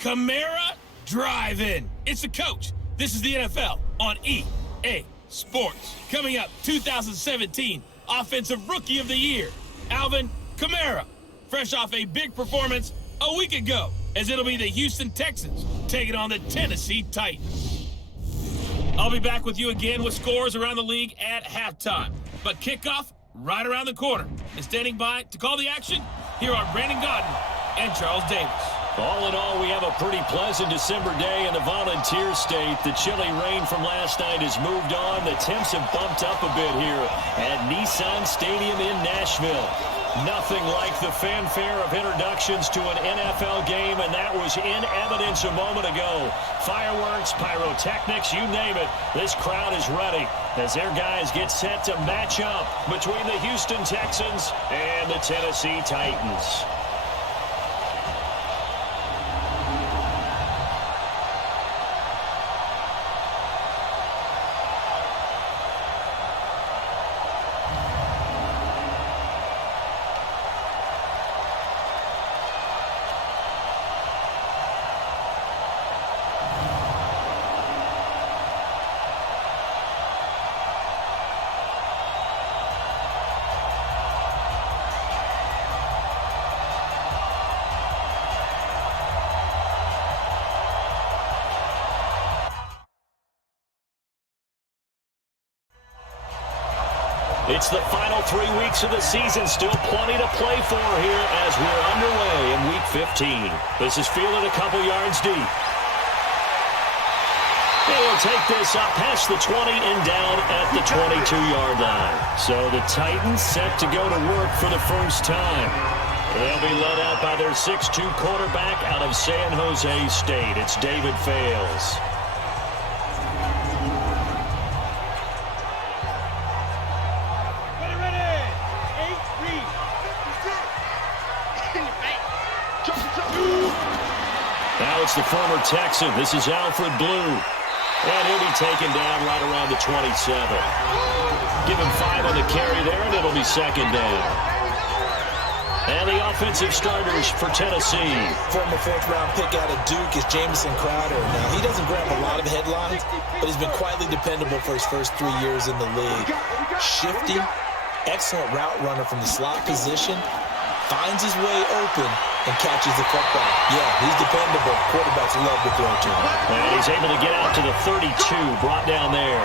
Kamara Drive-In. It's the coach. This is the NFL on EA Sports. Coming up, 2017 Offensive Rookie of the Year, Alvin Kamara. Fresh off a big performance a week ago, as it'll be the Houston Texans taking on the Tennessee Titans. I'll be back with you again with scores around the league at halftime. But kickoff right around the corner. And standing by to call the action, here are Brandon Gaudin and Charles Davis. All in all, we have a pretty pleasant December day in the Volunteer State. The chilly rain from last night has moved on. The temps have bumped up a bit here at Nissan Stadium in Nashville. Nothing like the fanfare of introductions to an NFL game, and that was in evidence a moment ago. Fireworks, pyrotechnics, you name it. This crowd is ready as their guys get set to match up between the Houston Texans and the Tennessee Titans. It's the final 3 weeks of the season. Still plenty to play for here as we're underway in Week 15. This is fielded a couple yards deep. They'll take this up past the 20 and down at the 22-yard line. So the Titans set to go to work for the first time. They'll be led out by their 6'2 quarterback out of San Jose State. It's David Fales. Now it's the former Texan. This is Alfred Blue. And he'll be taken down right around the 27. Give him 5 on the carry there, and it'll be second down. And the offensive starters for Tennessee. Former fourth-round pick out of Duke is Jamison Crowder. Now, he doesn't grab a lot of headlines, but he's been quietly dependable for his first 3 years in the league. Shifty, excellent route runner from the slot position, finds his way open, and catches the football. Yeah, he's dependable. Quarterbacks love to throw to him. And he's able to get out to the 32, brought down there.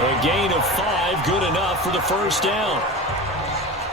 A gain of 5, good enough for the first down.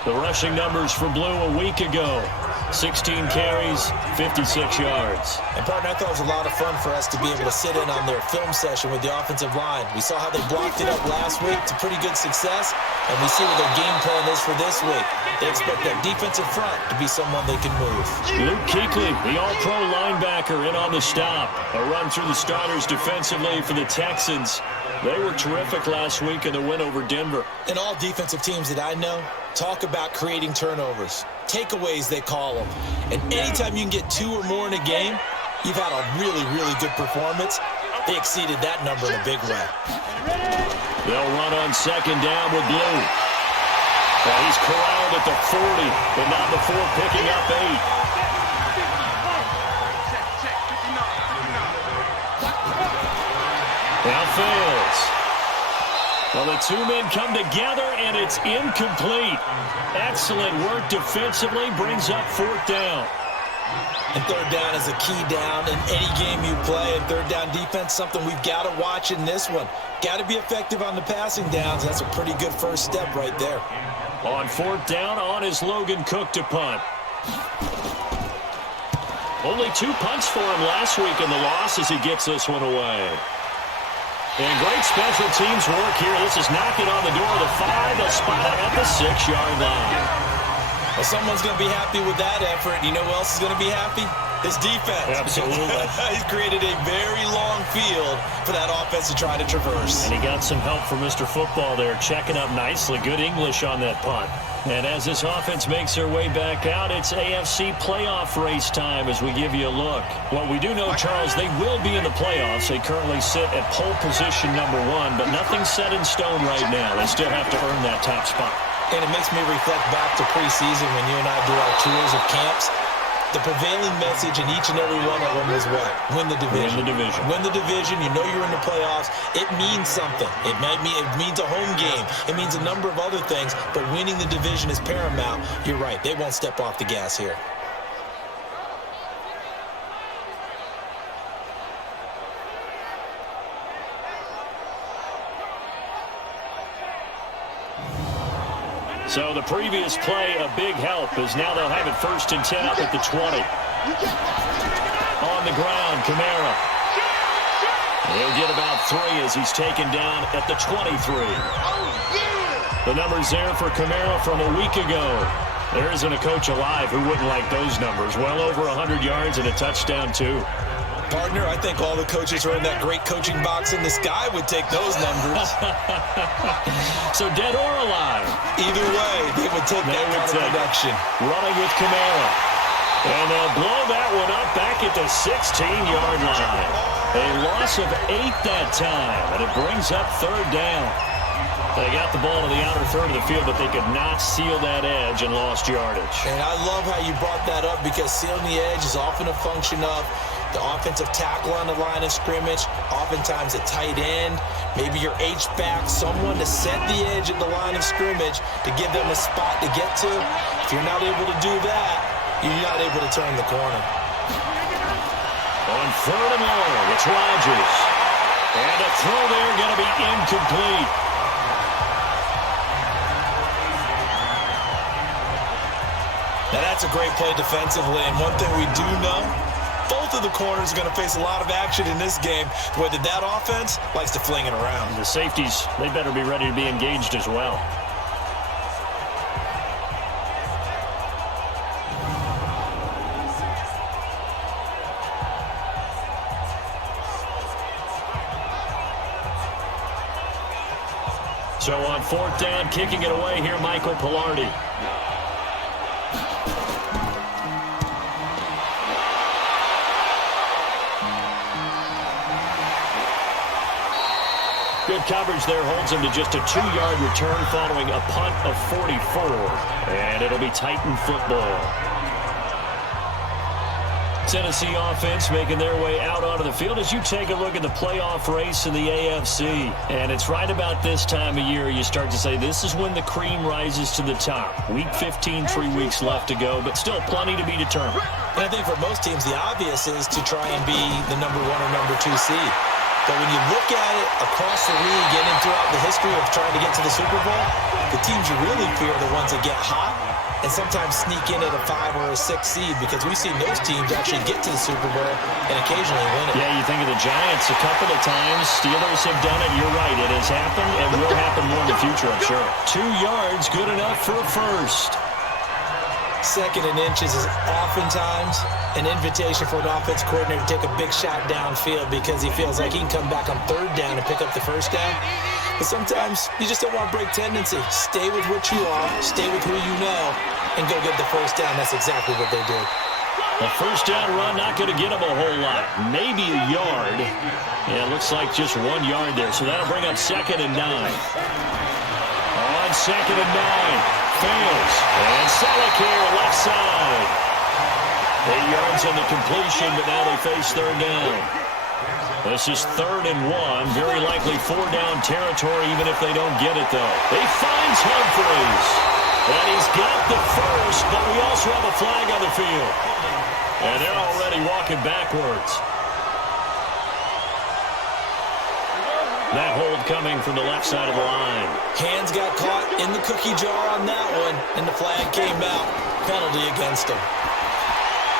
The rushing numbers for Blue a week ago. 16 carries, 56 yards. And, partner, I thought it was a lot of fun for us to be able to sit in on their film session with the offensive line. We saw how they blocked it up last week to pretty good success, and we see what their game plan is for this week. They expect that defensive front to be someone they can move. Luke Kuechly, the all-pro linebacker, in on the stop. A run through the starters defensively for the Texans. They were terrific last week in the win over Denver. And all defensive teams that I know talk about creating turnovers. Takeaways, they call them. And anytime you can get 2 or more in a game, you've had a really, really good performance. They exceeded that number in a big way. They'll run on second down with Blue. Well, he's corralled at the 40, but not before picking up 8. Now fails. Well, the two men come together, and it's incomplete. Excellent work defensively, brings up 4th down. And 3rd down is a key down in any game you play. And 3rd down defense, something we've got to watch in this one. Got to be effective on the passing downs. That's a pretty good first step right there. On 4th down, on is Logan Cook to punt. Only 2 punts for him last week in the loss as he gets this one away. And great special teams work here. This is knocking on the door of the 5. They'll spot it at the 6-yard line. Well, someone's going to be happy with that effort. You know who else is going to be happy? His defense. Absolutely. He's created a very long field for that offense to try to traverse. And he got some help from Mr. Football there, checking up nicely. Good English on that punt. And as this offense makes their way back out, it's AFC playoff race time as we give you a look. What we do know, Charles, they will be in the playoffs. They currently sit at pole position number 1, but nothing's set in stone right now. They still have to earn that top spot. And it makes me reflect back to preseason when you and I do our tours of camps. the prevailing message in each and every one of them was what? Win the division. Win the division. Win the division. You know you're in the playoffs. It means something. It means a home game. It means a number of other things, but winning the division is paramount. You're right. They won't step off the gas here. So the previous play, a big help, as now they'll have it 1st and 10 up at the 20. On the ground, Kamara. He'll get about 3 as he's taken down at the 23. The numbers there for Kamara from a week ago. There isn't a coach alive who wouldn't like those numbers. Well over 100 yards and a touchdown, too. Partner, I think all the coaches who are in that great coaching box in the sky would take those numbers. So dead or alive? Either way, they would take that kind of production. Running with Kamara. And they'll blow that one up back at the 16-yard line. A loss of 8 that time, and it brings up 3rd down. They got the ball to the outer third of the field, but they could not seal that edge and lost yardage. And I love how you brought that up, because sealing the edge is often a function of the offensive tackle on the line of scrimmage, oftentimes a tight end, maybe your H-back, someone to set the edge at the line of scrimmage to give them a spot to get to. If you're not able to do that, you're not able to turn the corner. On 3rd and long, it's Rodgers. And a throw there going to be incomplete. Now that's a great play defensively, and one thing we do know, both of the corners are going to face a lot of action in this game, whether that offense likes to fling it around. The safeties, they better be ready to be engaged as well. So on 4th down, kicking it away here, Michael Pilardi. Good coverage there, holds him to just a 2-yard return following a punt of 44. And it'll be Titan football. Tennessee offense making their way out onto the field as you take a look at the playoff race in the AFC. And it's right about this time of year you start to say this is when the cream rises to the top. Week 15, 3 weeks left to go, but still plenty to be determined. And I think for most teams, the obvious is to try and be the number 1 or number 2 seed. But when you look at it across the league and throughout the history of trying to get to the Super Bowl, the teams you really fear are the ones that get hot and sometimes sneak in at a 5 or a 6 seed, because we've seen those teams actually get to the Super Bowl and occasionally win it. Yeah, you think of the Giants a couple of times. Steelers have done it. You're right. It has happened and will happen more in the future, I'm sure. 2 yards, good enough for a first. 2nd and inches is oftentimes an invitation for an offense coordinator to take a big shot downfield because he feels like he can come back on 3rd down and pick up the 1st down. But sometimes you just don't want to break tendency. Stay with what you are, stay with who you know, and go get the 1st down. That's exactly what they did. A 1st down run, not going to get him a whole lot. Maybe a yard. Yeah, it looks like just 1 yard there. So that'll bring up 2nd and 9. On 2nd and 9. Fails. And Selleck here, left side. 8 yards on the completion, but now they face 3rd down. This is 3rd and 1. Very likely 4-down territory, even if they don't get it, though. He finds Humphries. And he's got the first, but we also have a flag on the field. And they're already walking backwards. That hold coming from the left side of the line. Hands got caught in the cookie jar on that one, and the flag came out. Penalty against him.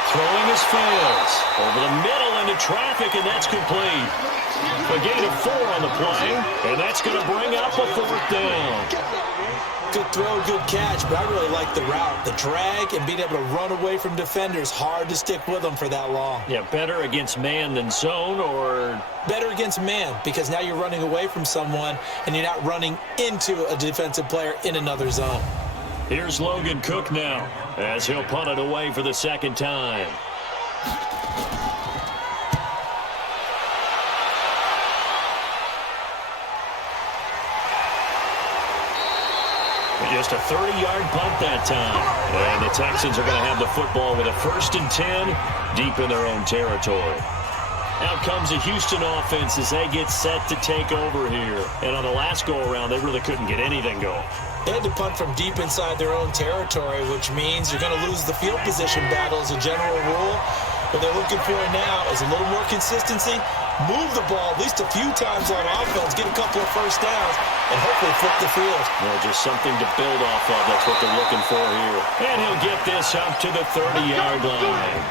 Throwing his fails. Over the middle into traffic, and that's complete. A gain of 4 on the play, and that's going to bring up a 4th down. Good throw, good catch, but I really like the route. The drag and being able to run away from defenders, hard to stick with them for that long. Yeah, better against man than zone, or? Better against man, because now you're running away from someone and you're not running into a defensive player in another zone. Here's Logan Cook now, as he'll punt it away for the 2nd time. You Just a 30-yard punt that time. And the Texans are going to have the football with a 1st and 10 deep in their own territory. Out comes a Houston offense as they get set to take over here. And on the last go-around, they really couldn't get anything going. They had to punt from deep inside their own territory, which means you're going to lose the field position battle as a general rule. What they're looking for now is a little more consistency, move the ball at least a few times on offense, get a couple of first downs, and hopefully flip the field. Well, just something to build off of. That's what they're looking for here. And he'll get this up to the 30-yard line.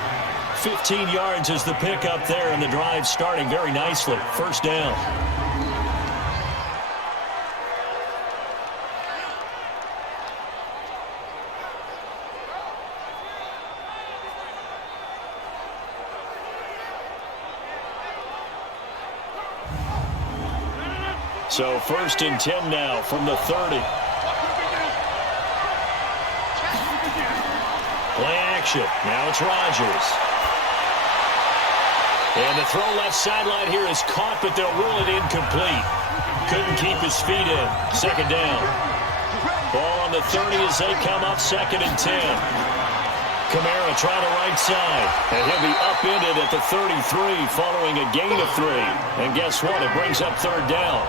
15 yards is the pickup there, and the drive starting very nicely. First down. So 1st and 10 now from the 30. Play action. Now it's Rodgers. And the throw left sideline here is caught, but they'll rule it incomplete. Couldn't keep his feet in. Second down. Ball on the 30 as they come up 2nd and 10. Kamara trying the right side. And he'll be upended at the 33 following a gain of 3. And guess what? It brings up 3rd down.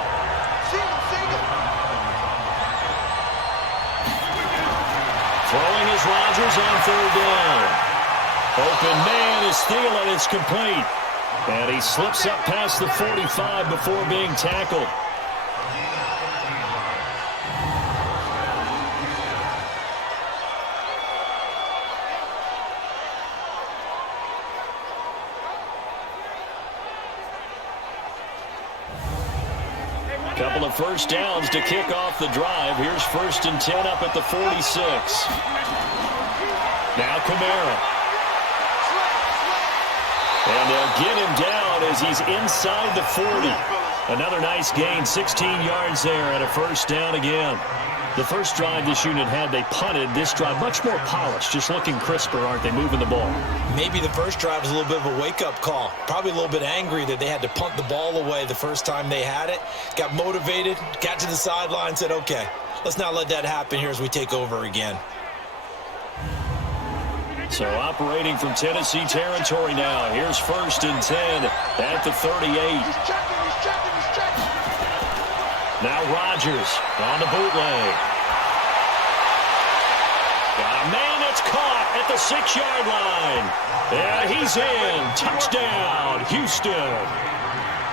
Throwing is Rodgers on 3rd down. Open man is Thielen. It's complete. And he slips up past the 45 before being tackled. Couple of first downs to kick off the drive. Here's 1st and 10 up at the 46. Now Kamara. And they'll get him down as he's inside the 40. Another nice gain, 16 yards there, and a first down again. The first drive this unit had, they punted. This drive, much more polished, just looking crisper, aren't they, moving the ball? Maybe the first drive was a little bit of a wake-up call. Probably a little bit angry that they had to punt the ball away the first time they had it. Got motivated, got to the sideline, said, okay, let's not let that happen here as we take over again. So operating from Tennessee territory now. Here's 1st and 10 at the 38. Now Rodgers on the bootleg. Got a man that's caught at the 6-yard line. Yeah, he's in. Touchdown, Houston.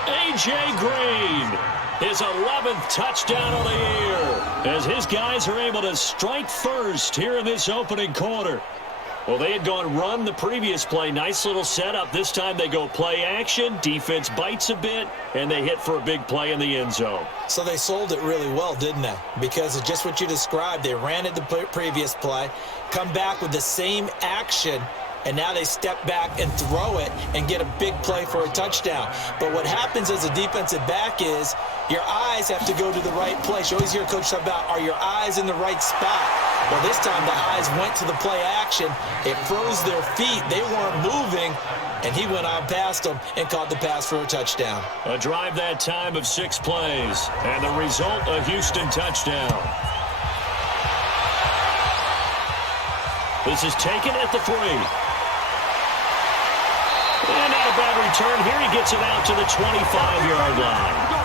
A.J. Green, his 11th touchdown of the year, as his guys are able to strike first here in this opening quarter. Well, they had gone run the previous play. Nice little setup. This time they go play action. Defense bites a bit, and they hit for a big play in the end zone. So they sold it really well, didn't they? Because of just what you described. They ran it the previous play, come back with the same action, and now they step back and throw it and get a big play for a touchdown. But what happens as a defensive back is your eyes have to go to the right place. You always hear Coach talk about, are your eyes in the right spot? Well, this time the eyes went to the play action. It froze their feet. They weren't moving, and he went on past them and caught the pass for a touchdown. A drive that time of 6 plays, and the result, a Houston touchdown. This is taken at the 3. And not a bad return here. He gets it out to the 25-yard line.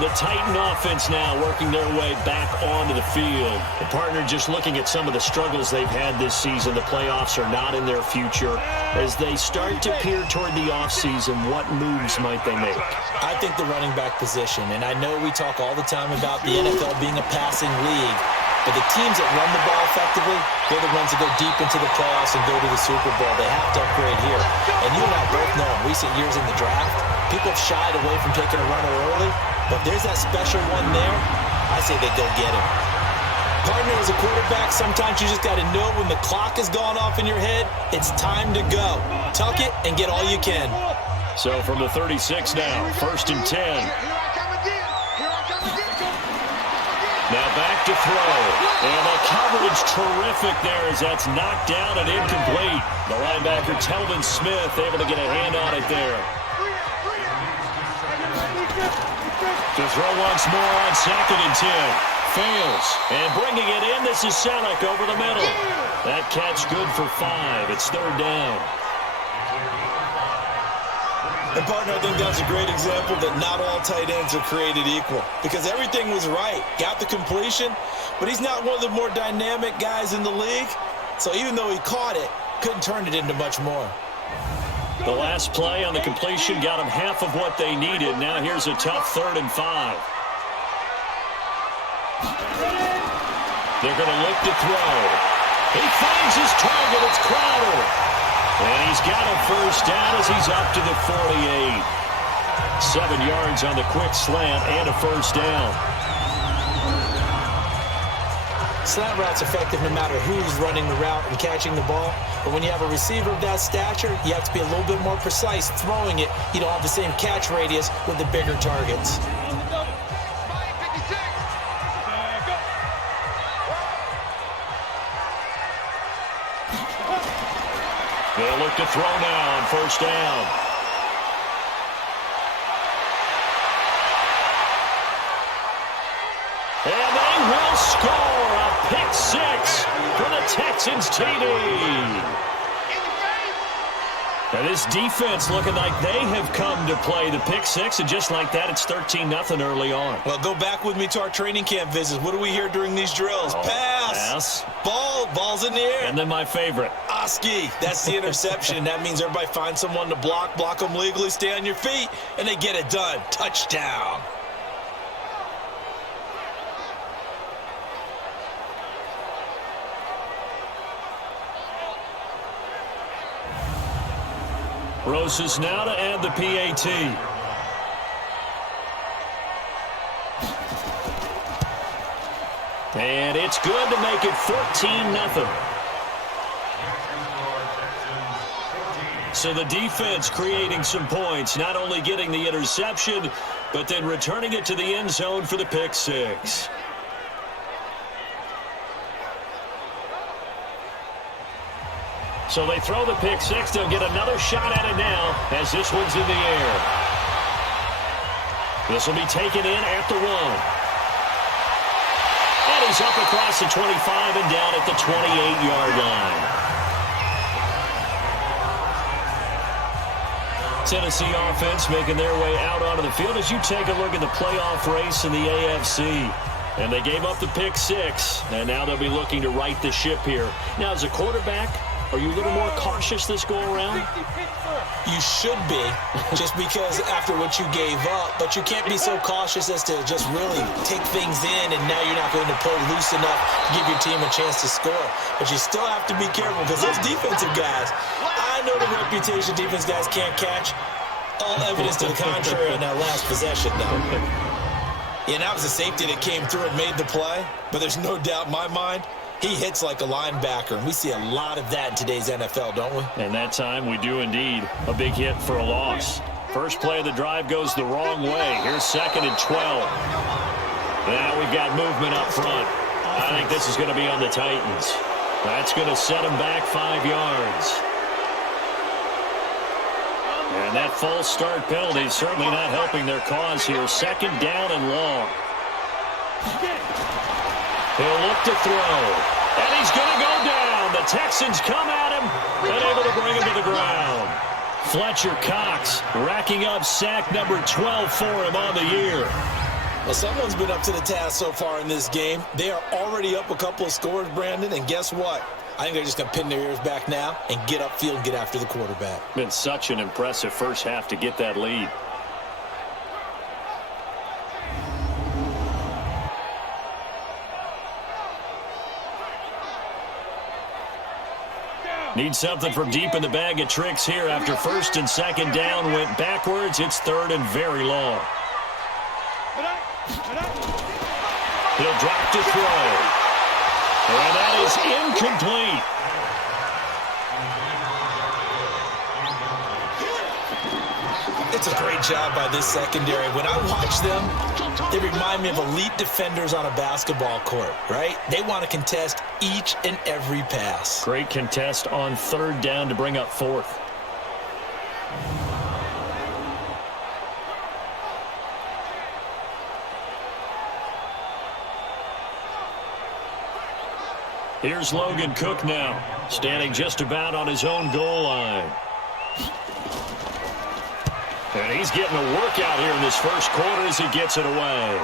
The Titan offense now working their way back onto the field. The partner just looking at some of the struggles they've had this season. The playoffs are not in their future. As they start to peer toward the offseason, what moves might they make? I think the running back position, and I know we talk all the time about the NFL being a passing league, but the teams that run the ball effectively, they're the ones that go deep into the playoffs and go to the Super Bowl. They have to upgrade here. And you and I both know in recent years in the draft, people have shied away from taking a runner early, but there's that special one there. I say they go get him. Partner, as a quarterback, sometimes you just got to know when the clock has gone off in your head, it's time to go. Tuck it and get all you can. So from the 36 now, 1st and 10. Now back to throw. And the coverage terrific there as that's knocked down and incomplete. The linebacker, Telvin Smith, able to get a hand on it there. To throw once more on 2nd and 10. Fails. And bringing it in, this is Selleck over the middle. That catch good for 5. It's 3rd down. And, partner, I think that's a great example that not all tight ends are created equal. Because everything was right. Got the completion, but he's not one of the more dynamic guys in the league. So even though he caught it, couldn't turn it into much more. The last play on the completion got them half of what they needed. Now here's a tough 3rd and 5. They're going to look to throw. He finds his target. It's Crowder. And he's got a 1st down as he's up to the 48. 7 yards on the quick slant and a 1st down. Slant route's effective no matter who's running the route and catching the ball. But when you have a receiver of that stature, you have to be a little bit more precise throwing it. You don't have the same catch radius with the bigger targets. They'll look to throw now on 1st down. And they will score a pick 6 for the Texans TD. Now this defense looking like they have come to play the pick 6, and just like that, it's 13-0 early on. Well, go back with me to our training camp visits. What do we hear during these drills? Pass. Ball's in the air. And then my favorite. Oski. That's the interception. That means everybody finds someone to block them legally, stay on your feet, and they get it done. Touchdown. Roses now to add the PAT. And it's good to make it 14-0. So the defense creating some points, not only getting the interception, but then returning it to the end zone for the pick 6. So they throw the pick 6. They'll get another shot at it now as this one's in the air. This will be taken in at the 1. And he's up across the 25 and down at the 28-yard line. Tennessee offense making their way out onto the field as you take a look at the playoff race in the AFC. And they gave up the pick 6, and now they'll be looking to right the ship here. Now, as a quarterback, are you a little more cautious this go-around? You should be, just because after what you gave up. But you can't be so cautious as to just really take things in, and now you're not going to play loose enough to give your team a chance to score. But you still have to be careful because those defensive guys, I know the reputation defense guys can't catch. All evidence to the contrary on that last possession, though. Yeah, that was a safety that came through and made the play. But there's no doubt in my mind, he hits like a linebacker, and we see a lot of that in today's NFL, don't we? And that time we do indeed. A big hit for a loss. First play of the drive goes the wrong way. Here's 2nd and 12. Now we've got movement up front. I think this is going to be on the Titans. That's going to set them back 5 yards. And that false start penalty is certainly not helping their cause here. 2nd down and long. He'll look to throw. And he's going to go down. The Texans come at him and able to bring him to the ground. Fletcher Cox racking up sack number 12 for him on the year. Well, someone's been up to the task so far in this game. They are already up a couple of scores, Brandon, and guess what? I think they're just going to pin their ears back now and get upfield and get after the quarterback. Been such an impressive first half to get that lead. Need something from deep in the bag of tricks here after 1st and 2nd down went backwards. It's 3rd and very long. He'll drop to throw. And that is incomplete. It's a great job by this secondary. When I watch them, they remind me of elite defenders on a basketball court, right? They want to contest each and every pass. Great contest on 3rd down to bring up 4th. Here's Logan Cook now, standing just about on his own goal line. And he's getting a workout here in this first quarter as he gets it away.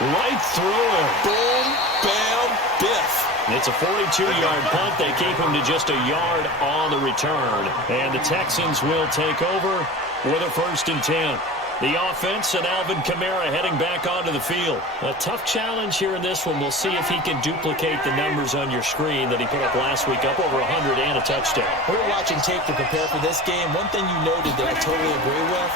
Right through him. Boom, bam, biff. It's a 42-yard punt. They keep him to just a yard on the return. And the Texans will take over with a 1st and 10. The offense and Alvin Kamara heading back onto the field. A tough challenge here in this one. We'll see if he can duplicate the numbers on your screen that he put up last week, up over 100 and a touchdown. We're watching tape to prepare for this game. One thing you noted that I totally agree with,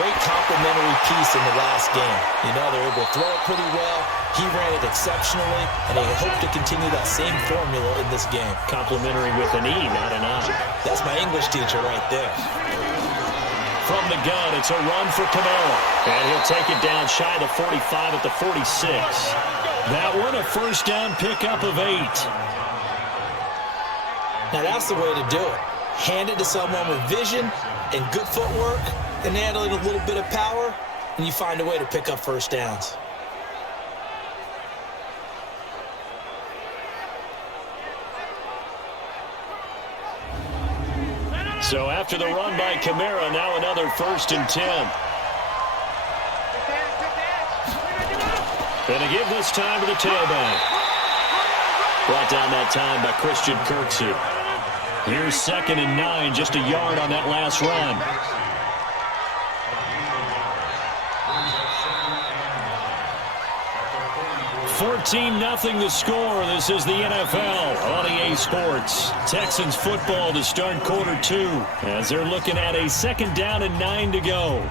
great complimentary piece in the last game. You know, they're able to throw it pretty well. He ran it exceptionally, and they hope to continue that same formula in this game. Complimentary with an E, not an I. That's my English teacher right there. From the gun, it's a run for Kamara. And he'll take it down shy of the 45 at the 46. That one, a 1st down pickup of 8. Now that's the way to do it. Hand it to someone with vision and good footwork and handling a little bit of power, and you find a way to pick up 1st downs. So after the run by Kamara, now another 1st and 10. And to give this time to the tailback. Brought down that time by Christian Kirksey. Here's 2nd and 9, just a yard on that last run. 14-0 the score. This is the NFL on EA Sports. Texans football to start quarter 2 as they're looking at a 2nd down and 9 to go.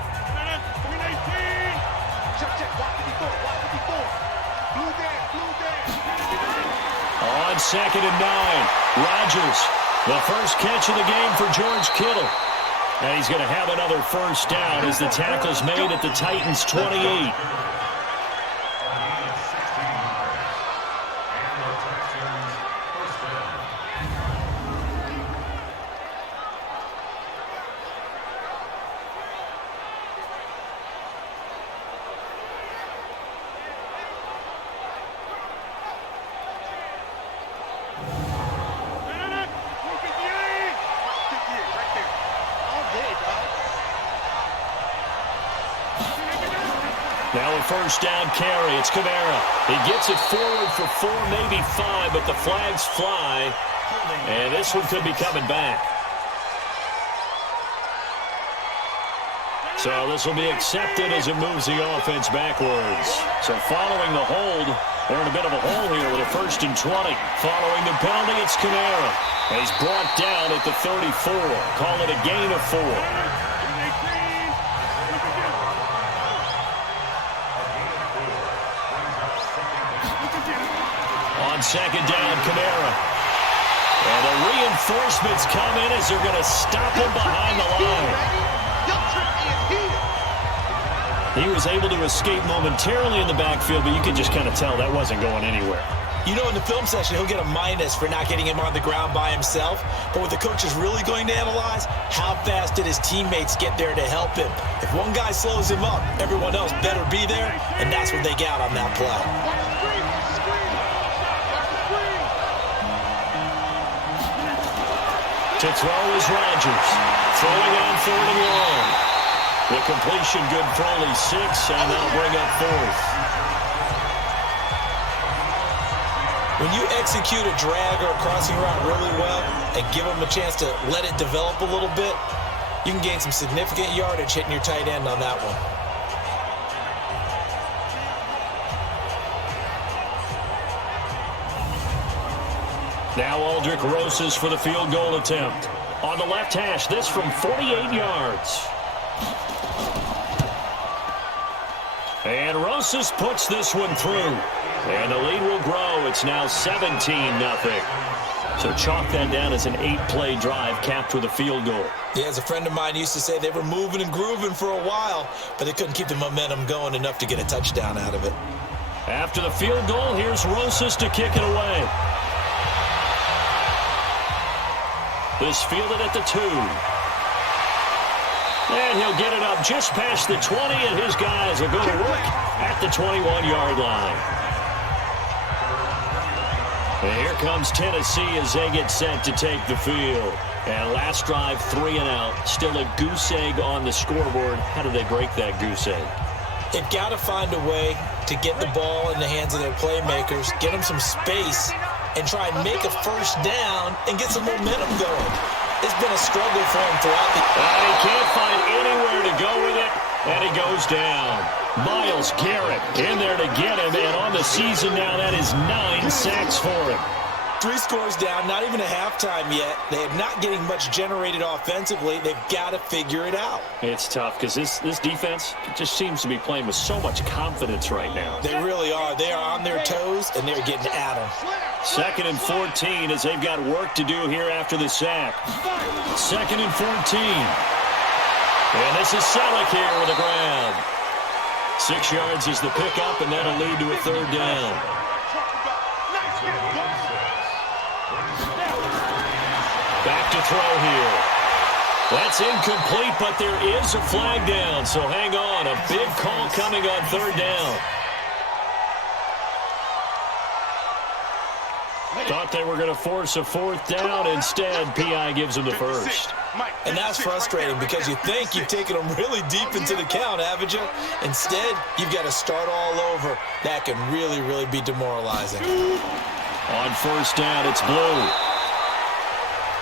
On 2nd and 9, Rodgers, the first catch of the game for George Kittle. And he's going to have another 1st down as the tackle's made at the Titans' 28. Now a 1st down carry. It's Kamara. He gets it forward for 4, maybe 5, but the flags fly. And this one could be coming back. So this will be accepted as it moves the offense backwards. So following the hold, they're in a bit of a hole here with a 1st and 20. Following the penalty, it's Kamara. And he's brought down at the 34. Call it a gain of 4. On 2nd down, Kamara. And the reinforcements come in as they're going to stop him behind the line. He was able to escape momentarily in the backfield, but you could just kind of tell that wasn't going anywhere. You know, in the film session, he'll get a minus for not getting him on the ground by himself. But what the coach is really going to analyze, how fast did his teammates get there to help him? If one guy slows him up, everyone else better be there, and that's what they got on that play. To throw is Rodgers. Throwing on 3rd and long. The completion good for only 6, and that'll bring up 4th. When you execute a drag or a crossing route really well and give them a chance to let it develop a little bit, you can gain some significant yardage hitting your tight end on that one. Now Aldrick Rosas for the field goal attempt. On the left hash, this from 48 yards. And Rosas puts this one through. And the lead will grow. It's now 17-0. So chalk that down as an 8-play drive capped with a field goal. Yeah, as a friend of mine used to say, they were moving and grooving for a while, but they couldn't keep the momentum going enough to get a touchdown out of it. After the field goal, here's Rosas to kick it away. This fielded at the 2. And he'll get it up just past the 20, and his guys will go to work at the 21-yard line. And here comes Tennessee as they get set to take the field. And last drive, 3 and out. Still a goose egg on the scoreboard. How do they break that goose egg? They've got to find a way to get the ball in the hands of their playmakers, get them some space, and try and make a first down and get some momentum going. It's been a struggle for him throughout the... He can't find anywhere to go with it, and he goes down. Myles Garrett in there to get him, and on the season now, that is 9 sacks for him. 3 scores down, not even a halftime yet. They are not getting much generated offensively. They've got to figure it out. It's tough because this defense just seems to be playing with so much confidence right now. They really are. They are on their toes, and they're getting at them. 2nd and 14 as they've got work to do here after the sack. 2nd and 14. And this is Selleck here with the ground. 6 yards is the pickup, and that'll lead to a 3rd down. Back to throw here. That's incomplete, but there is a flag down, so hang on. A big call coming on 3rd down. Thought they were going to force a 4th down. Instead, P.I. gives them the first. And that's frustrating because you think you've taken them really deep into the count, haven't you? Instead, you've got to start all over. That can really, really be demoralizing. On 1st down, it's Blue.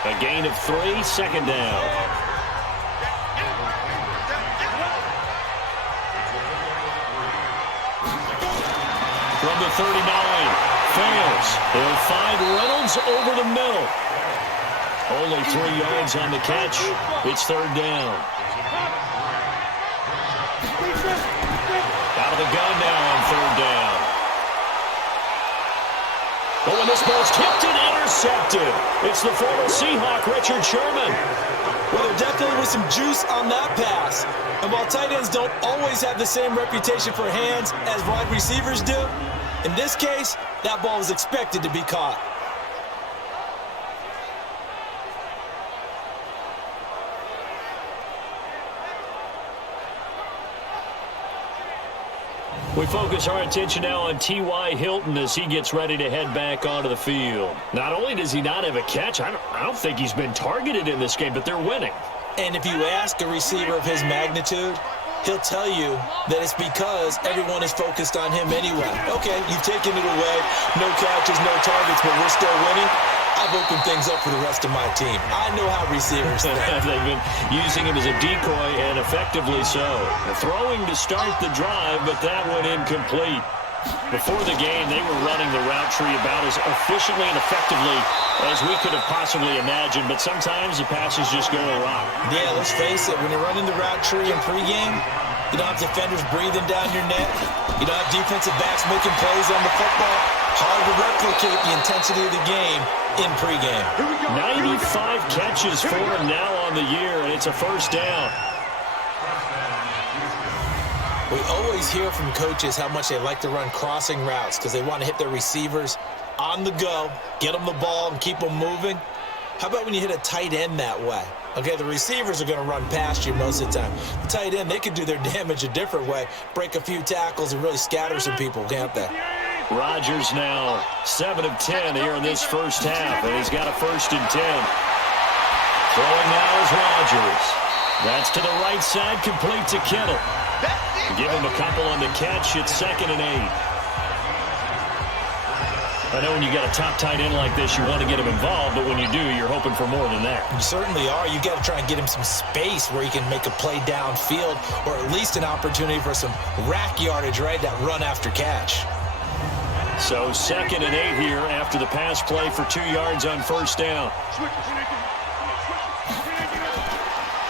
A gain of 3, 2nd down. From the 39, fails. They'll find Reynolds over the middle. Only 3 yards on the catch. It's 3rd down. Out of the gun now on 3rd down. Oh, and this ball's tipped and intercepted. It's the former Seahawk, Richard Sherman. Well, there definitely was some juice on that pass. And while tight ends don't always have the same reputation for hands as wide receivers do, in this case, that ball was expected to be caught. We focus our attention now on T.Y. Hilton as he gets ready to head back onto the field. Not only does he not have a catch, I don't think he's been targeted in this game, but they're winning. And if you ask a receiver of his magnitude, he'll tell you that it's because everyone is focused on him anyway. Okay, you've taken it away. No catches, no targets, but we're still winning. I've opened things up for the rest of my team. I know how receivers think. They've been using him as a decoy, and effectively so. Throwing to start the drive, but that went incomplete. Before the game, they were running the route tree about as efficiently and effectively as we could have possibly imagined, but sometimes the passes just go awry. Yeah, let's face it, when you're running the route tree in pregame, you don't have defenders breathing down your neck. You don't have defensive backs making plays on the football. Hard to replicate the intensity of the game in pregame. 95 catches for him now on the year, and it's a 1st down. We always hear from coaches how much they like to run crossing routes because they want to hit their receivers on the go, get them the ball, and keep them moving. How about when you hit a tight end that way? Okay, the receivers are going to run past you most of the time. The tight end, they can do their damage a different way, break a few tackles, and really scatter some people, can't they? Rodgers now 7 of 10 here in this first half, and he's got a 1st and 10. Throwing now is Rodgers. That's to the right side, complete to Kittle. Give him a couple on the catch. It's 2nd and 8. I know when you got a top tight end like this, you want to get him involved, but when you do, you're hoping for more than that. You certainly are. You got to try and get him some space where he can make a play downfield, or at least an opportunity for some rack yardage, right? That run after catch. So 2nd and 8 here after the pass play for 2 yards on 1st down.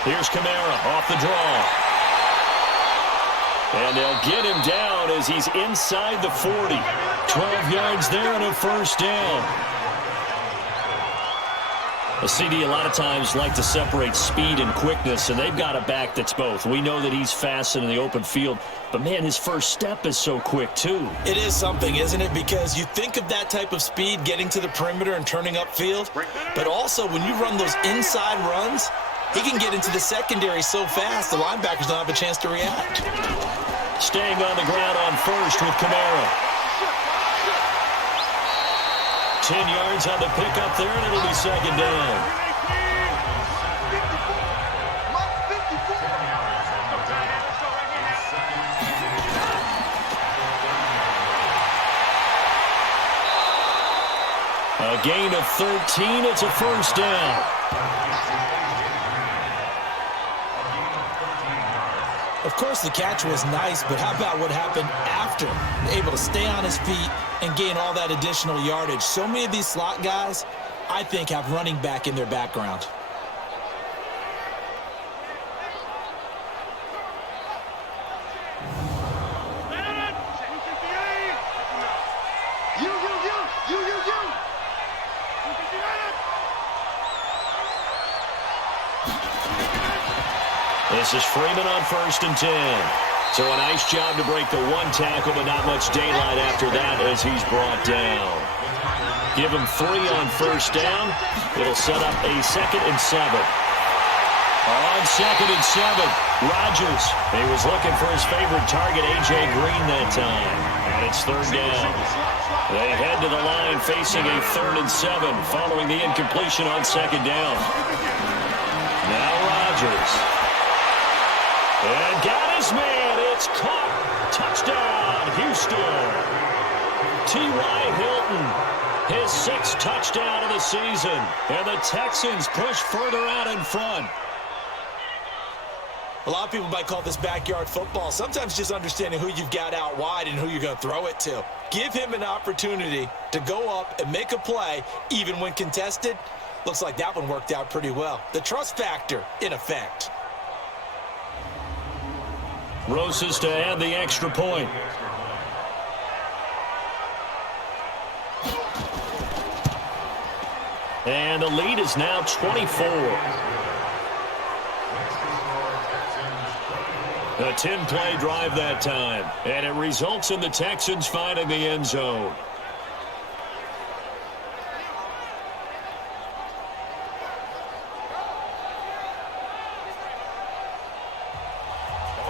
Here's Kamara off the draw. And they'll get him down as he's inside the 40. 12 yards there and a 1st down. A CD a lot of times like to separate speed and quickness, and they've got a back that's both. We know that he's fast in the open field, but, man, his first step is so quick, too. It is something, isn't it? Because you think of that type of speed getting to the perimeter and turning upfield, but also when you run those inside runs, he can get into the secondary so fast the linebackers don't have a chance to react. Staying on the ground on 1st with Kamara. 10 yards on the pickup there, and it'll be second down. A gain of 13. It's a first down. Of course, the catch was nice, but how about what happened after? Able to stay on his feet and gain all that additional yardage. So many of these slot guys, I think, have running back in their background. This is Freeman on 1st and 10. So a nice job to break the one tackle, but not much daylight after that as he's brought down. Give him 3 on 1st down. It'll set up a 2nd and 7. On 2nd and 7, Rodgers. He was looking for his favorite target, A.J. Green, that time. And it's 3rd down. They head to the line facing a 3rd and 7 following the incompletion on 2nd down. Now Rodgers. And got his man. It's caught. Touchdown, Houston. T.Y. Hilton, his 6th touchdown of the season. And the Texans push further out in front. A lot of people might call this backyard football. Sometimes just understanding who you've got out wide and who you're going to throw it to. Give him an opportunity to go up and make a play, even when contested. Looks like that one worked out pretty well. The trust factor, in effect. Rosas to add the extra point. And the lead is now 24. A 10-play drive that time. And it results in the Texans finding the end zone.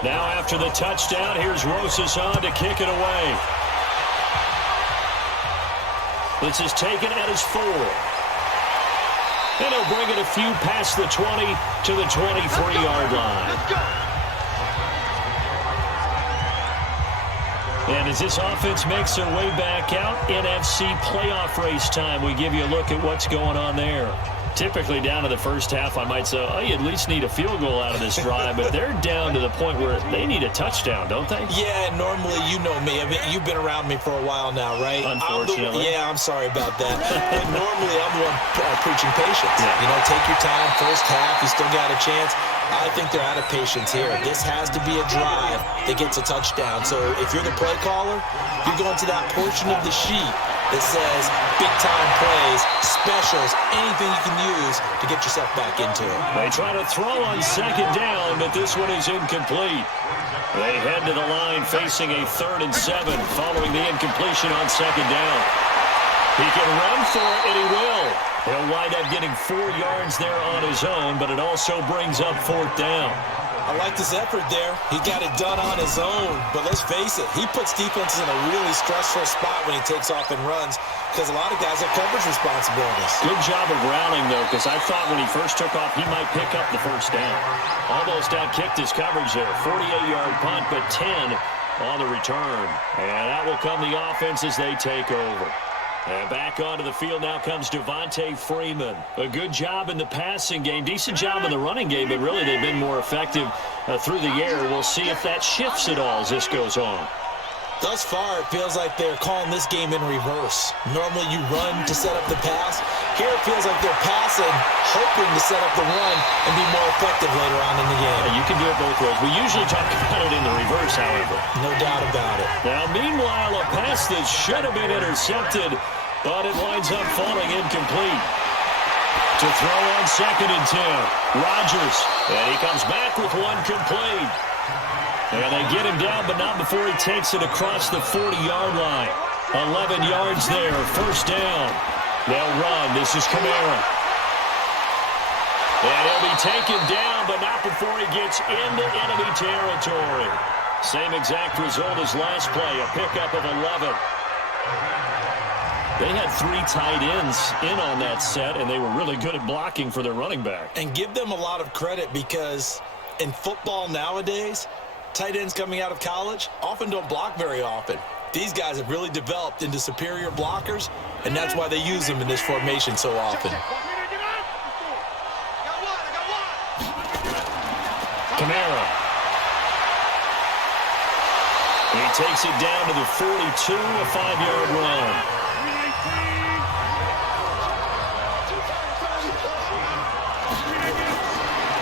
Now after the touchdown, here's Rosas on to kick it away. This is taken at his 4. And he'll bring it a few past the 20 to the 23-yard line. And as this offense makes their way back out, NFC playoff race time, we give you a look at what's going on there. Typically down to the first half, I might say, oh, you at least need a field goal out of this drive, but they're down to the point where they need a touchdown, don't they? Yeah, normally, you know me. I mean, you've been around me for a while now, right? Unfortunately. I'm sorry about that. But normally, I'm the one preaching patience. Yeah. You know, take your time, first half, you still got a chance. I think they're out of patience here. This has to be a drive that gets a touchdown. So if you're the play caller, you're going to that portion of the sheet that says big-time plays, specials, anything you can use to get yourself back into it. They try to throw on 2nd down, but this one is incomplete. They head to the line facing a 3rd and 7 following the incompletion on 2nd down. He can run for it, and he will. He'll wind up getting 4 yards there on his own, but it also brings up 4th down. I like this effort there. He got it done on his own. But let's face it, he puts defenses in a really stressful spot when he takes off and runs because a lot of guys have coverage responsibilities. Good job of rallying, though, because I thought when he first took off, he might pick up the 1st down. Almost outkicked his coverage there. 48-yard punt, but 10 on the return. And that will come the offense as they take over. And back onto the field now comes Devontae Freeman. A good job in the passing game. Decent job in the running game, but really they've been more effective through the air. We'll see if that shifts at all as this goes on. Thus far, it feels like they're calling this game in reverse. Normally you run to set up the pass. Here it feels like they're passing, hoping to set up the run and be more effective later on in the game. Yeah, you can do it both ways. We usually talk about it in the reverse, however. No doubt about it. Now, meanwhile, a pass that should have been intercepted, but it winds up falling incomplete. To throw on 2nd and 10, Rodgers, and he comes back with one complete. And they get him down, but not before he takes it across the 40-yard line. 11 yards there, 1st down. They'll run. This is Kamara. And he'll be taken down, but not before he gets into enemy territory. Same exact result as last play, a pickup of 11. They had 3 tight ends in on that set, and they were really good at blocking for their running back. And give them a lot of credit because in football nowadays, tight ends coming out of college often don't block very often. These guys have really developed into superior blockers, and that's why they use them in this formation so often. Kamara. He takes it down to the 42, a 5-yard run.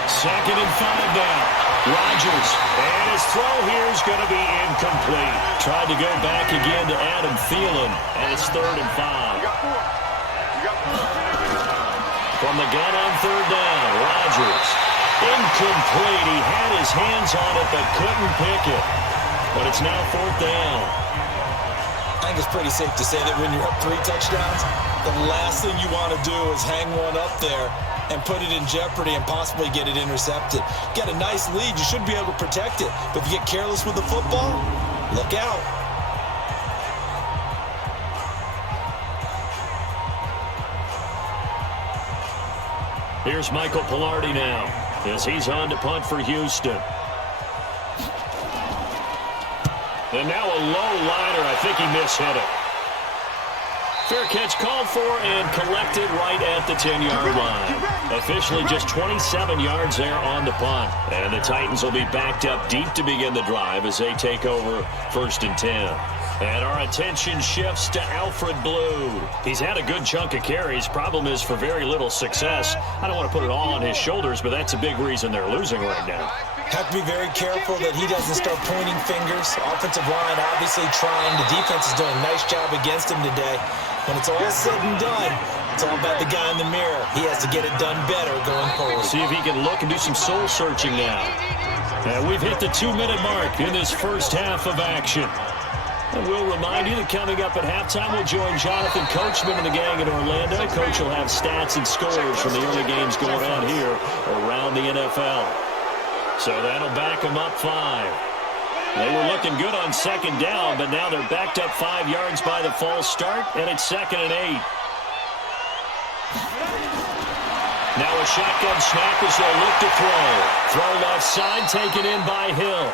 Second and 5 now. Rodgers, and his throw here is going to be incomplete. Tried to go back again to Adam Thielen, and it's 3rd and 5. From the gun on 3rd down, Rodgers. Incomplete. He had his hands on it but couldn't pick it. But it's now 4th down. I think it's pretty safe to say that when you're up 3 touchdowns, the last thing you want to do is hang one up there and put it in jeopardy and possibly get it intercepted. Get a nice lead, you should be able to protect it. But if you get careless with the football, look out. Here's Michael Pilardi now as he's on to punt for Houston. And now a low liner. I think he mishit it. Fair catch called for and collected right at the 10-yard line. Officially just 27 yards there on the punt. And the Titans will be backed up deep to begin the drive as they take over 1st and 10. And our attention shifts to Alfred Blue. He's had a good chunk of carries. Problem is for very little success. I don't want to put it all on his shoulders, but that's a big reason they're losing right now. Have to be very careful that he doesn't start pointing fingers. Offensive line obviously trying. The defense is doing a nice job against him today. When it's all said and done, it's all about the guy in the mirror. He has to get it done better going forward. See if he can look and do some soul searching now. And we've hit the 2-minute mark in this first half of action. And we'll remind you that coming up at halftime, we'll join Jonathan Coachman and the gang in Orlando. Coach will have stats and scores from the early games going on here around the NFL. So that'll back them up 5. They were looking good on 2nd down, but now they're backed up 5 yards by the false start, and it's 2nd and 8. Now a shotgun snap as they look to throw. Throw left side, taken in by Hill.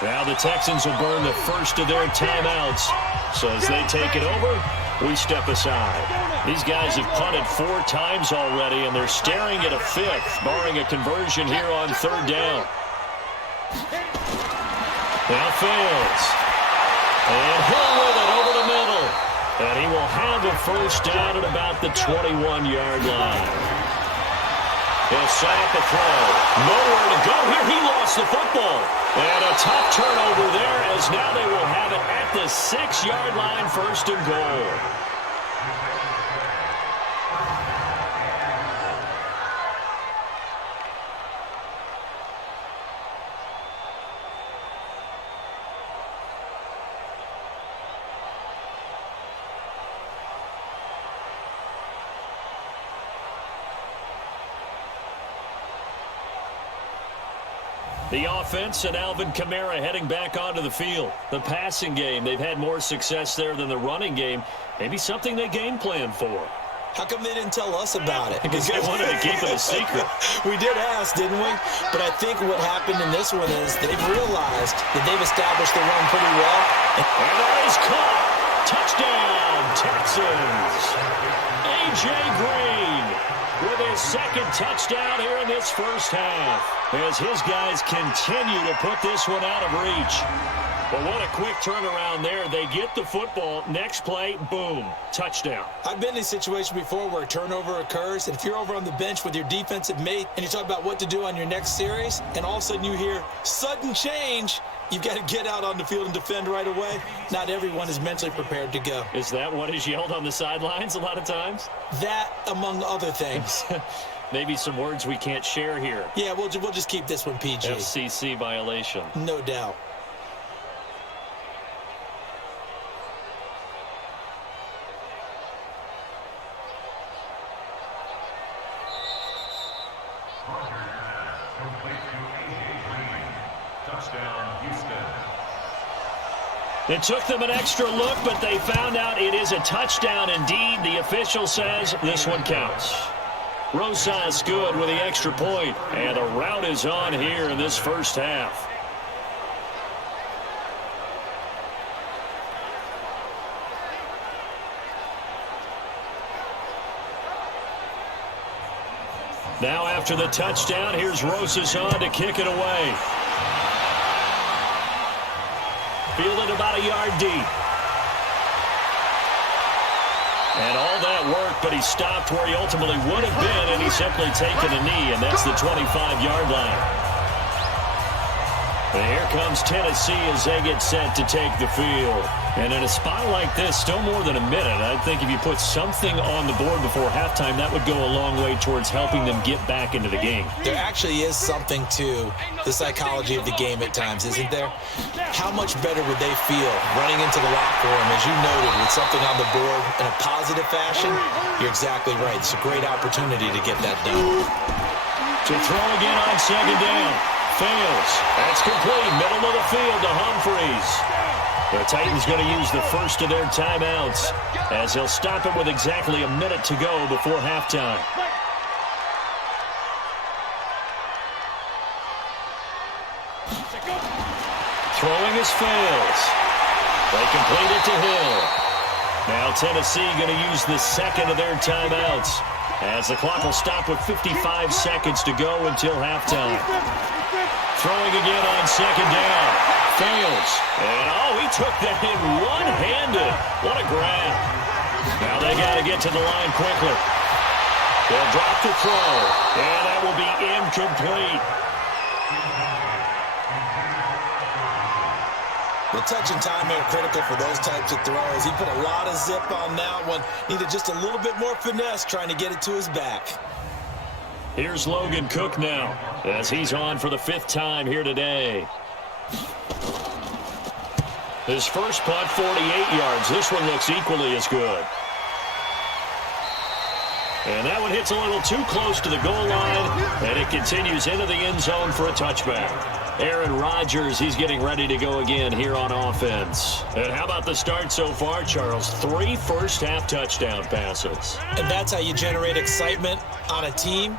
Now the Texans will burn the first of their timeouts. So as they take it over, we step aside. These guys have punted 4 times already, and they're staring at a 5th, barring a conversion here on 3rd down. Now fails. And Hill with it over the middle. And he will have a first down at about the 21-yard line. He'll set up a throw. Nowhere to go here. He lost the football. And a tough turnover there as now they will have it at the 6-yard line, 1st and goal. The offense and Alvin Kamara heading back onto the field. The passing game, they've had more success there than the running game. Maybe something they game plan for. How come they didn't tell us about it? Because they wanted to keep it a secret. We did ask, didn't we? But I think what happened in this one is they've realized that they've established the run pretty well. And that is caught. Touchdown, Texans. A.J. Green with his 2nd touchdown here in this first half, as his guys continue to put this one out of reach. But what a quick turnaround there. They get the football. Next play, boom, touchdown. I've been in a situation before where a turnover occurs, and if you're over on the bench with your defensive mate and you talk about what to do on your next series, and all of a sudden you hear sudden change, you've got to get out on the field and defend right away. Not everyone is mentally prepared to go. Is that what is yelled on the sidelines a lot of times? That, among other things. Maybe some words we can't share here. Yeah, we'll just keep this one PG. FCC violation. No doubt. It took them an extra look, but they found out it is a touchdown indeed. The official says this one counts. Rosas good with the extra point, and the rout is on here in this first half. Now after the touchdown, here's Rosas on to kick it away. Fielded about a yard deep. And all that work, but he stopped where he ultimately would have been, and he's simply taken a knee, and that's the 25-yard line. And here comes Tennessee as they get set to take the field. And in a spot like this, still more than a minute, I think if you put something on the board before halftime, that would go a long way towards helping them get back into the game. There actually is something to the psychology of the game at times, isn't there? How much better would they feel running into the locker room, as you noted, with something on the board in a positive fashion? You're exactly right. It's a great opportunity to get that done. To throw again on second down. Fails. That's complete. Middle of the field to Humphreys. The Titans going to use the first of their timeouts as they'll stop it with exactly a minute to go before halftime. Throwing is fails. They complete it to Hill. Now Tennessee going to use the second of their timeouts as the clock will stop with 55 seconds to go until halftime. Throwing again on second down. Fails. And, he took that in one-handed. What a grab. Now they got to get to the line quickly. They'll drop the throw. And that will be incomplete. The touch and time are critical for those types of throws. He put a lot of zip on that one. Needed just a little bit more finesse trying to get it to his back. Here's Logan Cook now as he's on for the 5th time here today. His first punt, 48 yards. This one looks equally as good. And that one hits a little too close to the goal line, and it continues into the end zone for a touchback. Aaron Rodgers, he's getting ready to go again here on offense. And how about the start so far, Charles? 3 first-half touchdown passes. And that's how you generate excitement on a team.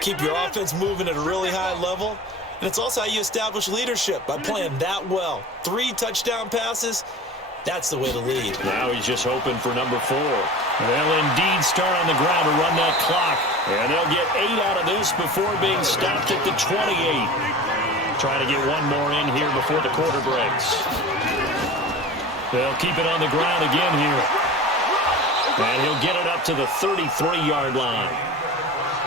Keep your offense moving at a really high level. And it's also how you establish leadership, by playing that well. 3 touchdown passes, that's the way to lead. Now he's just hoping for number 4. They'll indeed start on the ground to run that clock. And they'll get 8 out of this before being stopped at the 28. Trying to get one more in here before the quarter breaks. They'll keep it on the ground again here. And he'll get it up to the 33-yard line.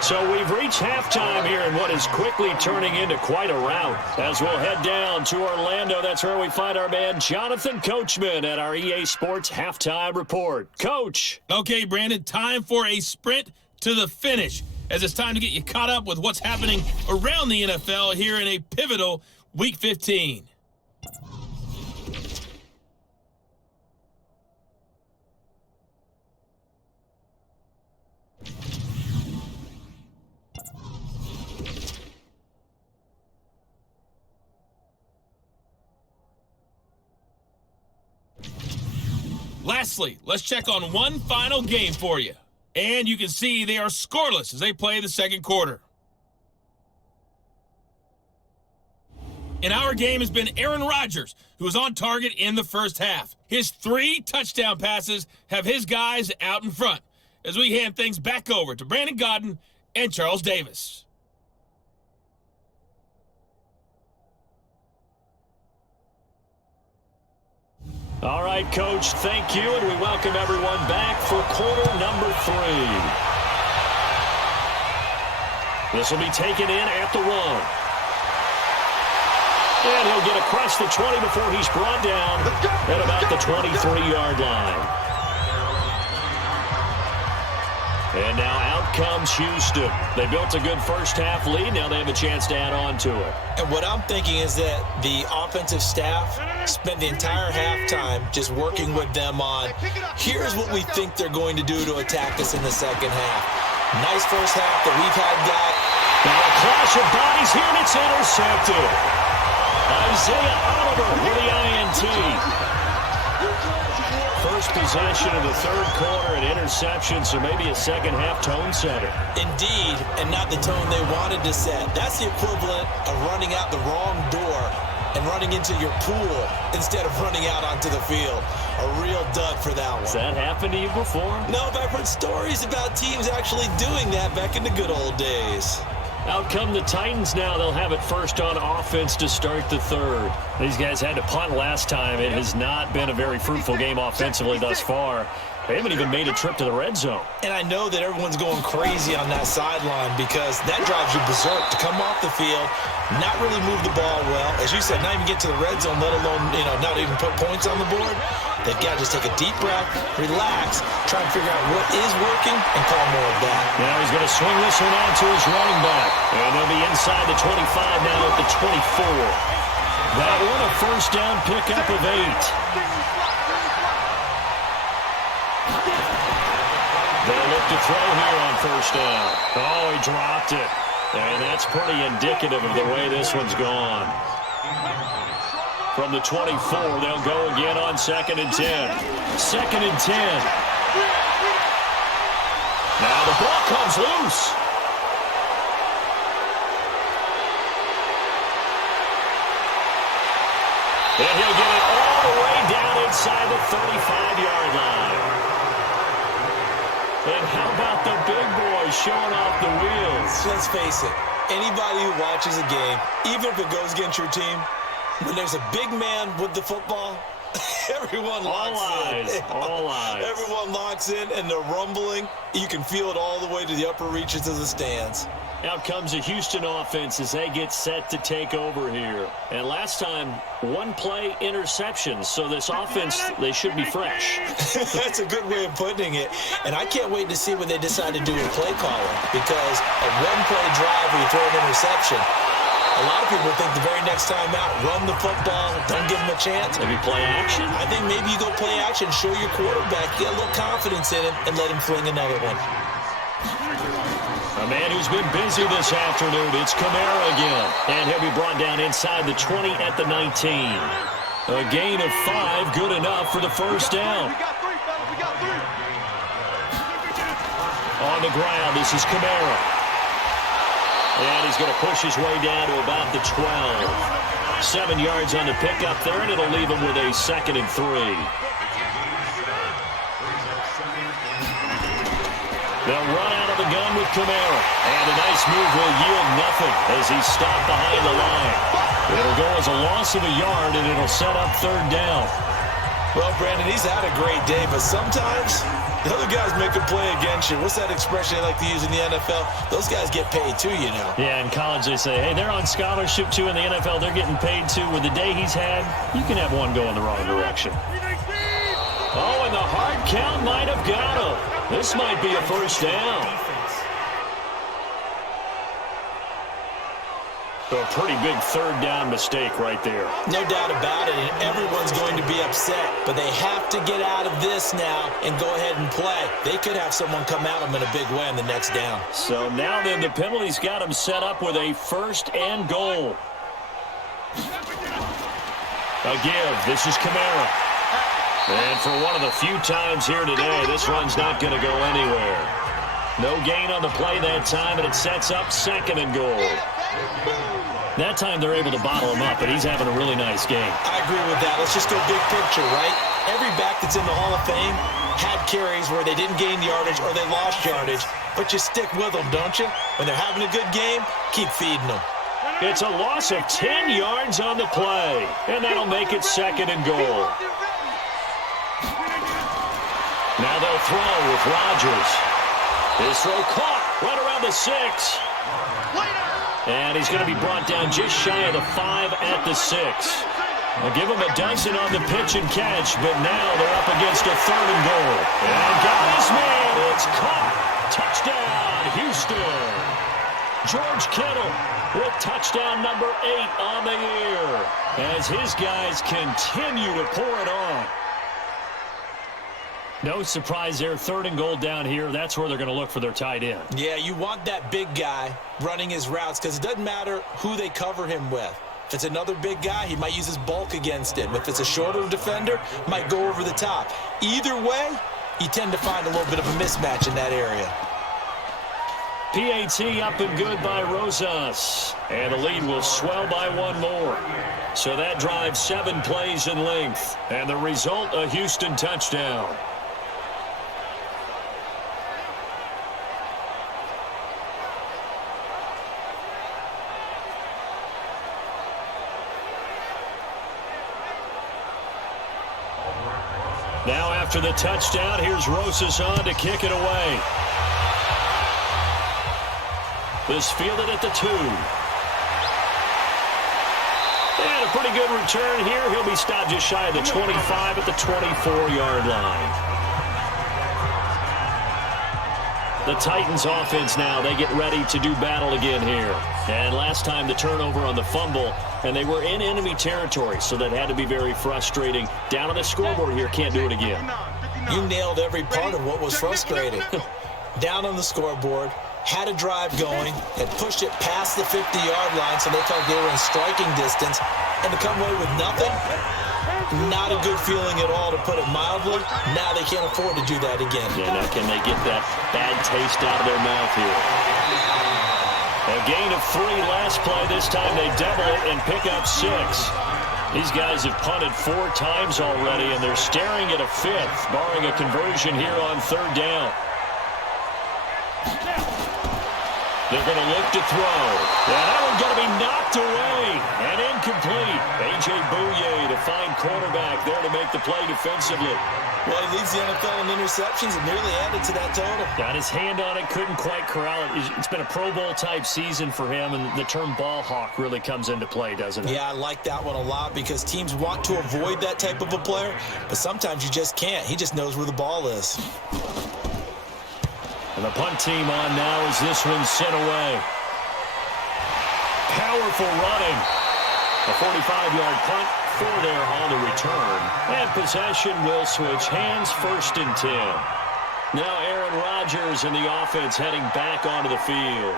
So we've reached halftime here in what is quickly turning into quite a rout. As we'll head down to Orlando, that's where we find our man Jonathan Coachman at our EA Sports Halftime Report. Coach. Okay, Brandon, time for a sprint to the finish, as it's time to get you caught up with what's happening around the NFL here in a pivotal Week 15. Lastly, let's check on one final game for you. And you can see they are scoreless as they play the second quarter. In our game has been Aaron Rodgers, who was on target in the first half. His 3 touchdown passes have his guys out in front, as we hand things back over to Brandon Gaudin and Charles Davis. All right, Coach, thank you, and we welcome everyone back for quarter number 3. This will be taken in at the 1. And he'll get across the 20 before he's brought down at about the 23-yard line. And now out comes Houston. They built a good first-half lead. Now they have a chance to add on to it. And what I'm thinking is that the offensive staff spent the entire halftime just working with them on, here's what we think they're going to do to attack us in the second half. Nice first half that we've had, got. Now a clash of bodies here, and it's intercepted. Isaiah Oliver with the INT. first possession of the third quarter, an interception, so maybe a second-half tone setter. Indeed, and not the tone they wanted to set. That's the equivalent of running out the wrong door and running into your pool instead of running out onto the field. A real dud for that one. Has that happened to you before? No, but I've heard stories about teams actually doing that back in the good old days. Out come the Titans now. They'll have it first on offense to start the third. These guys had to punt last time. It has not been a very fruitful game offensively thus far. They haven't even made a trip to the red zone. And I know that everyone's going crazy on that sideline because that drives you berserk to come off the field, not really move the ball well. As you said, not even get to the red zone, let alone, not even put points on the board. They've got to just take a deep breath, relax, try and figure out what is working, and call more of that. Now he's going to swing this one out to his running back. And they'll be inside the 25 now at the 24. That one a first down pickup of 8. They'll look to throw here on first down. Oh, he dropped it. And that's pretty indicative of the way this one's gone. From the 24, they'll go again on 2nd and 10. 2nd and 10. Now the ball comes loose. And he'll get it all the way down inside the 35-yard line. And how about the big boy showing off the wheels? Let's face it, anybody who watches a game, even if it goes against your team, when there's a big man with the football, everyone locks in. All eyes. Everyone locks in, and they're rumbling. You can feel it all the way to the upper reaches of the stands. Out comes the Houston offense as they get set to take over here. And last time, one play interception. So this offense, they should be fresh. That's a good way of putting it. And I can't wait to see what they decide to do with play calling. Because a one-play drive where you throw an interception, a lot of people think the very next time out, run the football, don't give them a chance. Maybe play action? I think maybe you go play action, show your quarterback, get a little confidence in him, and let him fling another one. A man who's been busy this afternoon, it's Kamara again. And he'll be brought down inside the 20 at the 19. A gain of 5, good enough for the first down. On the ground, this is Kamara. And he's going to push his way down to about the 12. 7 yards on the pickup there, and it'll leave him with a 2nd and 3. They'll run out of the gun with Kamara. And a nice move will yield nothing as he's stopped behind the line. It'll go as a loss of a yard, and it'll set up 3rd down. Well, Brandon, he's had a great day, but sometimes the other guys make a play against you. What's that expression they like to use in the NFL? Those guys get paid too, you know. Yeah, in college they say, hey, they're on scholarship too. In the NFL, they're getting paid too. With the day he's had, you can have one go in the wrong direction. Oh, and the hard count might have got him. This might be a first down. A pretty big 3rd down mistake right there. No doubt about it, and everyone's going to be upset. But they have to get out of this now and go ahead and play. They could have someone come at them in a big way on the next down. So now then the penalty's got them set up with a 1st and goal. A give. This is Kamara. And for one of the few times here today, this run's not going to go anywhere. No gain on the play that time, and it sets up 2nd and goal. That time they're able to bottle him up, but he's having a really nice game. I agree with that. Let's just go big picture, right? Every back that's in the Hall of Fame had carries where they didn't gain yardage or they lost yardage, but you stick with them, don't you? When they're having a good game, keep feeding them. It's a loss of 10 yards on the play, and that'll make it 2nd and goal. Now they'll throw with Rodgers. His throw caught right around the 6. And he's going to be brought down just shy of the 5 at the 6. They'll give him a dozen on the pitch and catch, but now they're up against a 3rd and goal. And got his man. It's caught. Touchdown, Houston. George Kittle with touchdown number 8 on the year as his guys continue to pour it on. No surprise there, 3rd and goal down here. That's where they're going to look for their tight end. Yeah, you want that big guy running his routes because it doesn't matter who they cover him with. If it's another big guy, he might use his bulk against him. If it's a shorter defender, might go over the top. Either way, you tend to find a little bit of a mismatch in that area. PAT up and good by Rosas. And the lead will swell by one more. So that drives 7 plays in length. And the result, a Houston touchdown. Now after the touchdown, here's Rosas on to kick it away. This fielded at the 2. And a pretty good return here. He'll be stopped just shy of the 25 at the 24-yard line. The Titans offense now, they get ready to do battle again here. And last time the turnover on the fumble, and they were in enemy territory, so that had to be very frustrating. Down on the scoreboard here, can't do it again. You nailed every part of what was frustrating. Down on the scoreboard, had a drive going, had pushed it past the 50-yard line so they felt they were in striking distance, and to come away with nothing, not a good feeling at all, to put it mildly. Now they can't afford to do that again. Yeah, now can they get that bad taste out of their mouth here? A gain of 3 last play. This time they double it and pick up 6. These guys have punted 4 times already, and they're staring at a 5th, barring a conversion here on 3rd down. They're going to look to throw. Yeah, that one's going to be knocked away and incomplete. A.J. Bouye to find quarterback there to make the play defensively. Well, he leads the NFL in interceptions and nearly added to that total. Got his hand on it, couldn't quite corral it. It's been a Pro Bowl-type season for him, and the term ball hawk really comes into play, doesn't it? Yeah, I like that one a lot because teams want to avoid that type of a player, but sometimes you just can't. He just knows where the ball is. And the punt team on now as this one's sent away. Powerful running. A 45-yard punt for there on the return. And possession will switch hands, 1st and 10. Now Aaron Rodgers and the offense heading back onto the field.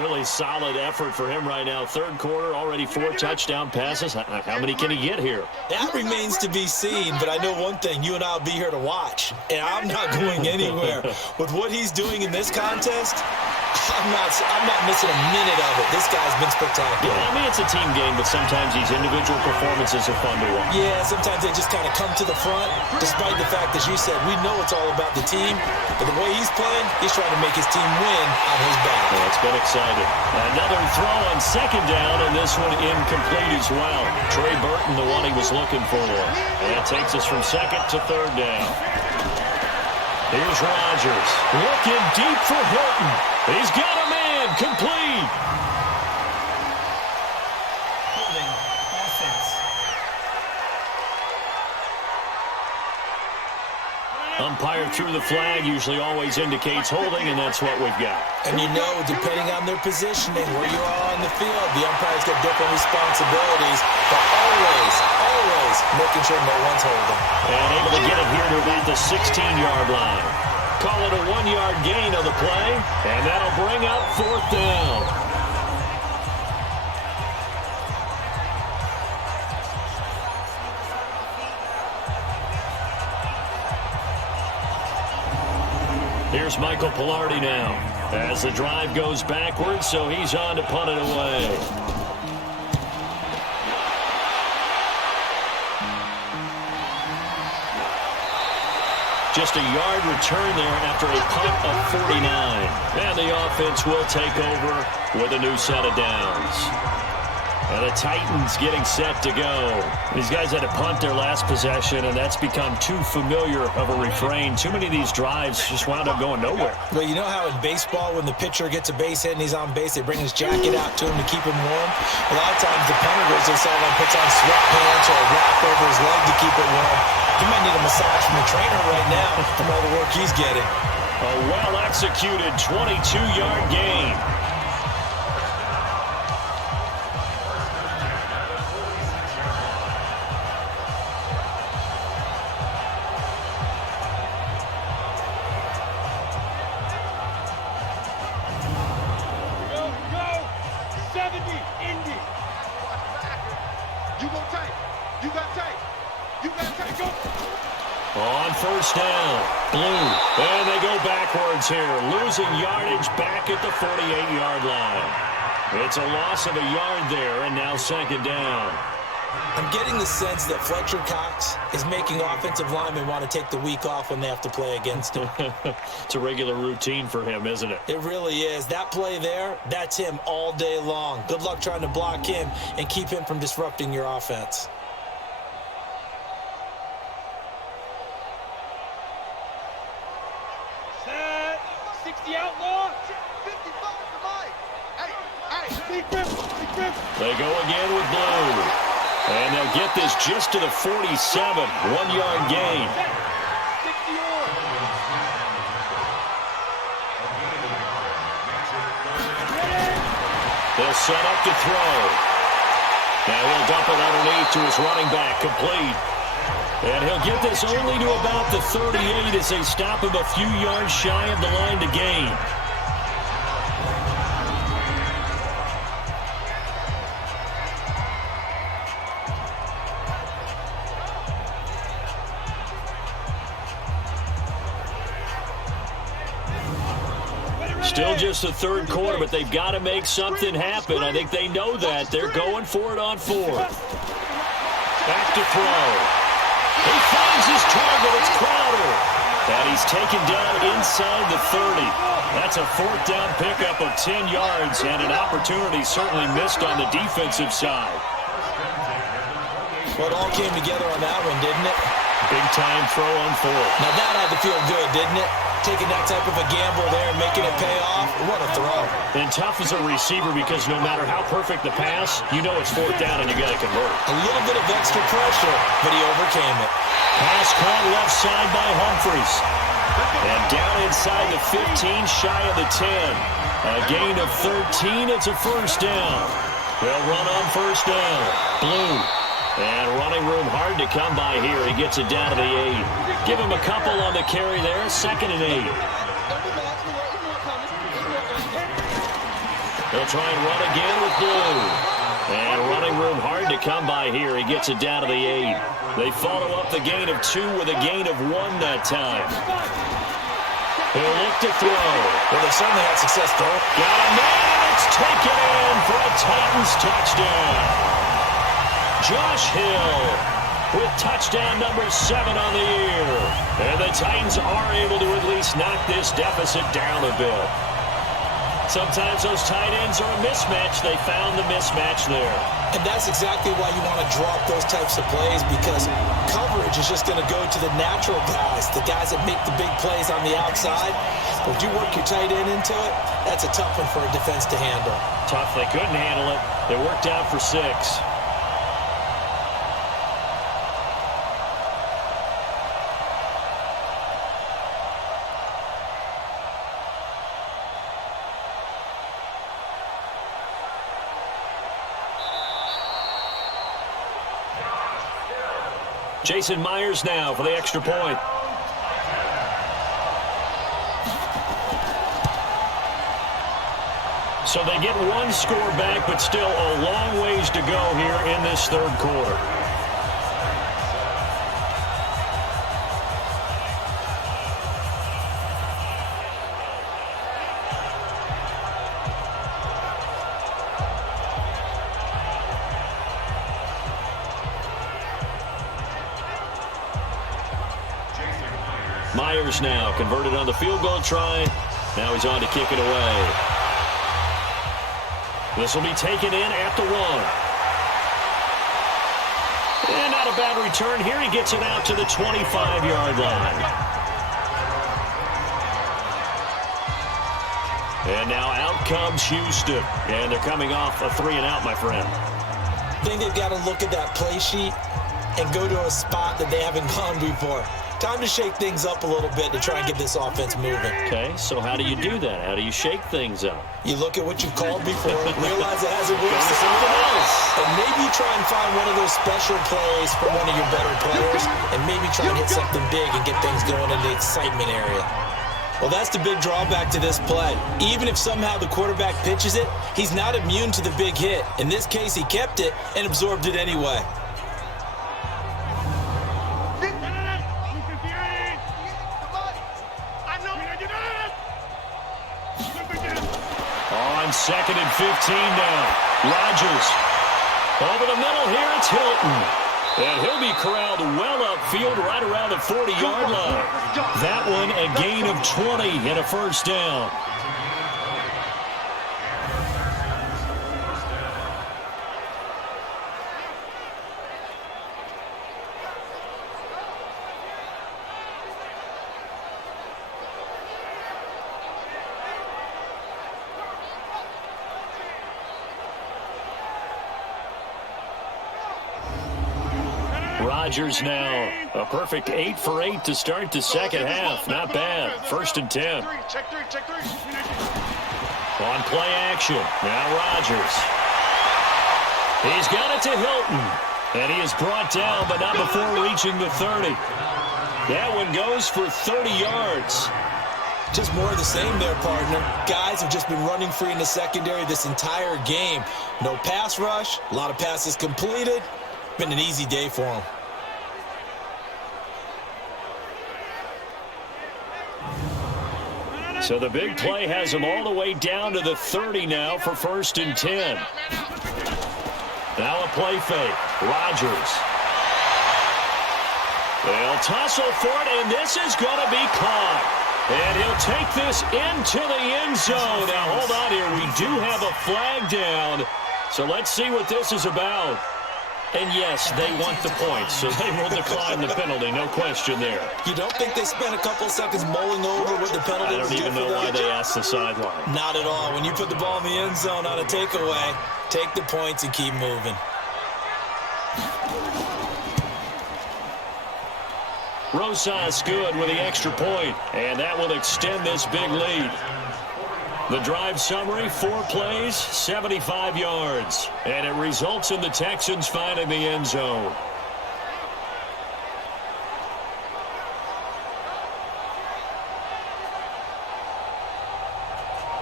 Really solid effort for him right now. 3rd quarter, already 4 touchdown passes. How many can he get here? That remains to be seen, but I know one thing. You and I will be here to watch, and I'm not going anywhere. With what he's doing in this contest, I'm not missing a minute of it. This guy's been spectacular. Yeah, I mean, it's a team game, but sometimes these individual performances are fun to watch. Yeah, sometimes they just kind of come to the front, despite the fact, as you said, we know it's all about the team. But the way he's playing, he's trying to make his team win on his back. Yeah, it's been exciting. Another throw on 2nd down, and this one incomplete as well. Trey Burton, the one he was looking for. And that takes us from 2nd to 3rd down. Here's Rodgers. Looking deep for Hilton. He's got a man. Complete. Holding offense. Umpire threw the flag. Usually always indicates holding, and that's what we've got. And you know, depending on their positioning, where you are on the field, the umpire's got different responsibilities, but always making sure no one's holding. And able to get it here to about the 16-yard line. Call it a 1-yard gain on the play, and that'll bring up 4th down. Here's Michael Pilardi now as the drive goes backwards, so he's on to punt it away. Just a yard return there after a punt of 49. And the offense will take over with a new set of downs. And the Titans getting set to go. These guys had to punt their last possession, and that's become too familiar of a refrain. Too many of these drives just wound up going nowhere. Well, you know how in baseball, when the pitcher gets a base hit and he's on base, they bring his jacket out to him to keep him warm? A lot of times the punter goes to the sideline, puts on sweatpants or a wrap over his leg to keep it warm. He might need a massage from the trainer right now from all the work he's getting. A well-executed 22-yard gain. first down. Blue. And they go backwards here, losing yardage back at the 48-yard line. It's a loss of a yard there, and now second down. I'm getting the sense that Fletcher Cox is making offensive linemen want to take the week off when they have to play against him. It's a regular routine for him, isn't it? It really is. That play there, that's him all day long. Good luck trying to block him and keep him from disrupting your offense. Set. 60 outlaw. 55 to Mike. Hey, big grip, big grip. They go again with Blue. And they'll get this just to the 47, 1-yard gain. They'll set up to throw. Now he'll dump it underneath to his running back, complete. And he'll get this only to about the 38 as they stop him a few yards shy of the line to gain. Still just the third quarter, but they've got to make something happen. I think they know that. They're going for it on fourth. Back to throw. He finds his target. It's Crowder. And he's taken down inside the 30. That's a fourth down pickup of 10 yards and an opportunity certainly missed on the defensive side. Well, it all came together on that one, didn't it? Big time throw on fourth. Now that had to feel good, didn't it? Taking that type of a gamble there, making it pay off. What a throw. And tough as a receiver because no matter how perfect the pass, you know it's fourth down and you got to convert. A little bit of extra pressure, but he overcame it. Pass caught left side by Humphries. And down inside the 15, shy of the 10. A gain of 13, it's a first down. They'll run on first down. Blue. And running room hard to come by here. He gets it down to the 8. Give him a couple on the carry there. 2nd and 8. They'll try and run again with Blue. And running room hard to come by here. He gets it down to the 8. They follow up the gain of 2 with a gain of 1 that time. He'll look to throw. Well, they certainly had success throwing. Got a man. It's taken in for a Titans touchdown. Josh Hill with touchdown number 7 on the year. And the Titans are able to at least knock this deficit down a bit. Sometimes those tight ends are a mismatch. They found the mismatch there. And that's exactly why you want to drop those types of plays, because coverage is just going to go to the natural guys, the guys that make the big plays on the outside. But if you work your tight end into it, that's a tough one for a defense to handle. Tough. They couldn't handle it. They worked out for 6. Jason Myers now for the extra point. So they get 1 score back, but still a long ways to go here in this third quarter. Myers now converted on the field goal try. Now he's on to kick it away. This will be taken in at the 1. And not a bad return here. He gets it out to the 25-yard line. And now out comes Houston. And they're coming off a 3-and-out, my friend. I think they've got to look at that play sheet and go to a spot that they haven't gone before. Time to shake things up a little bit to try and get this offense moving. Okay, so how do you do that? How do you shake things up? You look at what you've called before, realize it hasn't worked, so something else. And maybe you try and find one of those special plays for one of your better players, and maybe try and hit something big and get things going in the excitement area. Well, that's the big drawback to this play. Even if somehow the quarterback pitches it, he's not immune to the big hit. In this case, he kept it and absorbed it anyway. 2nd and 15 now. Rodgers. Over the middle here, it's Hilton. And he'll be corralled well upfield right around the 40-yard line. That one a gain of 20 and a first down. Rodgers now a perfect 8 for 8 to start the second half. Not bad. 1st and 10. Check three. On play action. Now Rodgers. He's got it to Hilton. And he is brought down, but not before reaching the 30. That one goes for 30 yards. Just more of the same there, partner. Guys have just been running free in the secondary this entire game. No pass rush. A lot of passes completed. Been an easy day for them. So the big play has them all the way down to the 30 now for 1st and 10. Now a play fake. Rodgers. They'll tussle for it, and this is going to be caught. And he'll take this into the end zone. Now, hold on here. We do have a flag down. So let's see what this is about. And, yes, they want the points, so they will decline the penalty. No question there. You don't think they spent a couple seconds mulling over what the penalty was? I don't even know why they asked the sideline. Not at all. When you put the ball in the end zone on a takeaway, take the points and keep moving. Rosas good with the extra point, and that will extend this big lead. The drive summary, 4 plays, 75 yards. And it results in the Texans finding the end zone.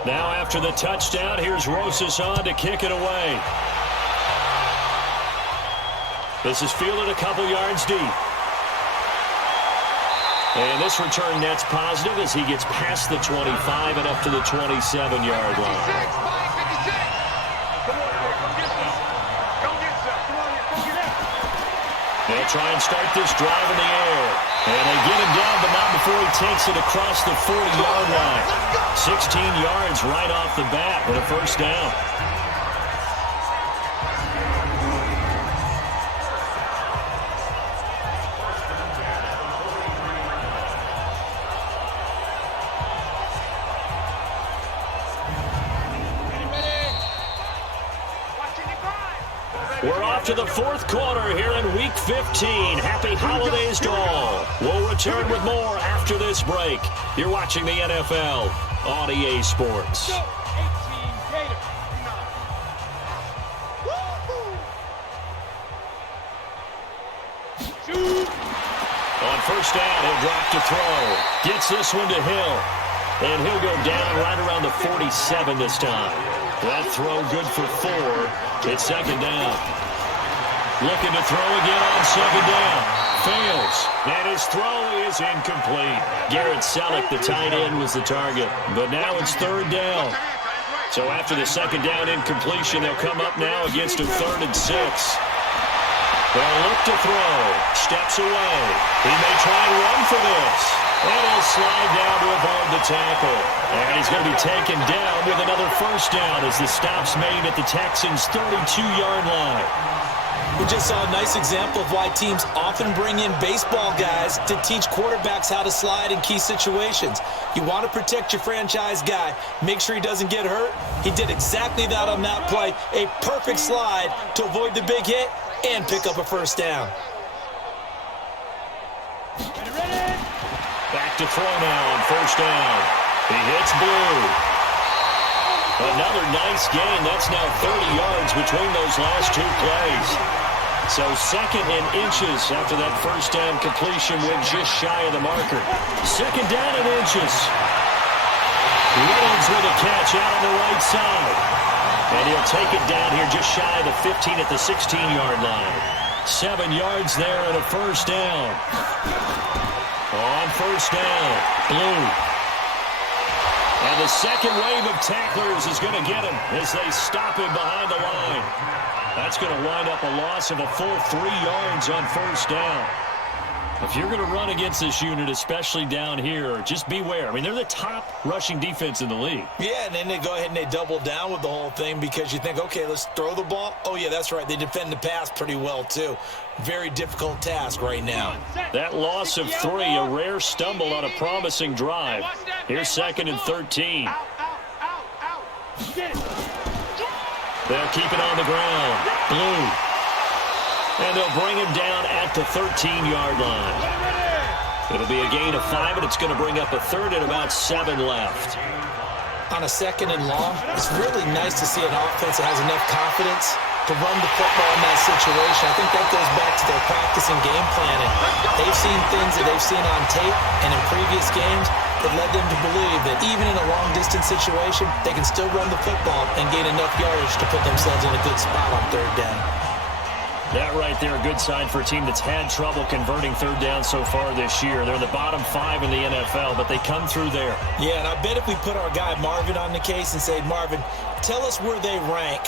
Now after the touchdown, here's Rosas on to kick it away. This is fielded a couple yards deep. And this return net's positive as he gets past the 25 and up to the 27-yard line. They'll try and start this drive in the air. And they get him down, but not before he takes it across the 40-yard line. 16 yards right off the bat with a first down. We're off to the 4th quarter here in Week 15. Happy holidays to all. We'll return with more after this break. You're watching the NFL on EA Sports. On first down, he'll drop to throw. Gets this one to Hill. And he'll go down right around the 47 this time. That throw good for 4. It's 2nd down. Looking to throw again on 2nd down. Fails. And his throw is incomplete. Garrett Selleck, the tight end, was the target. But now it's 3rd down. So after the 2nd down incompletion, they'll come up now against a 3rd and 6. They'll look to throw. Steps away. He may try and run for this. And he'll slide down to avoid the tackle. And he's going to be taken down with another first down as the stop's made at the Texans' 32-yard line. We just saw a nice example of why teams often bring in baseball guys to teach quarterbacks how to slide in key situations. You want to protect your franchise guy. Make sure he doesn't get hurt. He did exactly that on that play. A perfect slide to avoid the big hit and pick up a first down. Back to throw now on first down. He hits Blue. Another nice gain. That's now 30 yards between those last 2 plays. So 2nd and inches after that first down completion went just shy of the marker. 2nd down and inches. Reynolds with a catch out on the right side. And he'll take it down here just shy of the 15 at the 16-yard line. 7 yards there and a first down. On first down, Blue. And the second wave of tacklers is going to get him as they stop him behind the line. That's going to wind up a loss of a full 3 yards on first down. If you're going to run against this unit, especially down here, just beware. I mean, they're the top rushing defense in the league. Yeah, and then they go ahead and they double down with the whole thing because you think, okay, let's throw the ball. Oh, yeah, that's right. They defend the pass pretty well, too. Very difficult task right now. That loss of 3, a rare stumble on a promising drive. Here's 2nd and 13. They'll keep it on the ground. Blue. And they'll bring him down at the 13-yard line. It'll be a gain of 5, and it's going to bring up a 3rd and about 7 left. On a 2nd and long, it's really nice to see an offense that has enough confidence to run the football in that situation. I think that goes back to their practice and game planning. They've seen things that they've seen on tape and in previous games that led them to believe that even in a long-distance situation, they can still run the football and gain enough yardage to put themselves in a good spot on 3rd down. That right there, a good sign for a team that's had trouble converting 3rd down so far this year. They're in the bottom 5 in the NFL, but they come through there. Yeah, and I bet if we put our guy Marvin on the case and say, Marvin, tell us where they rank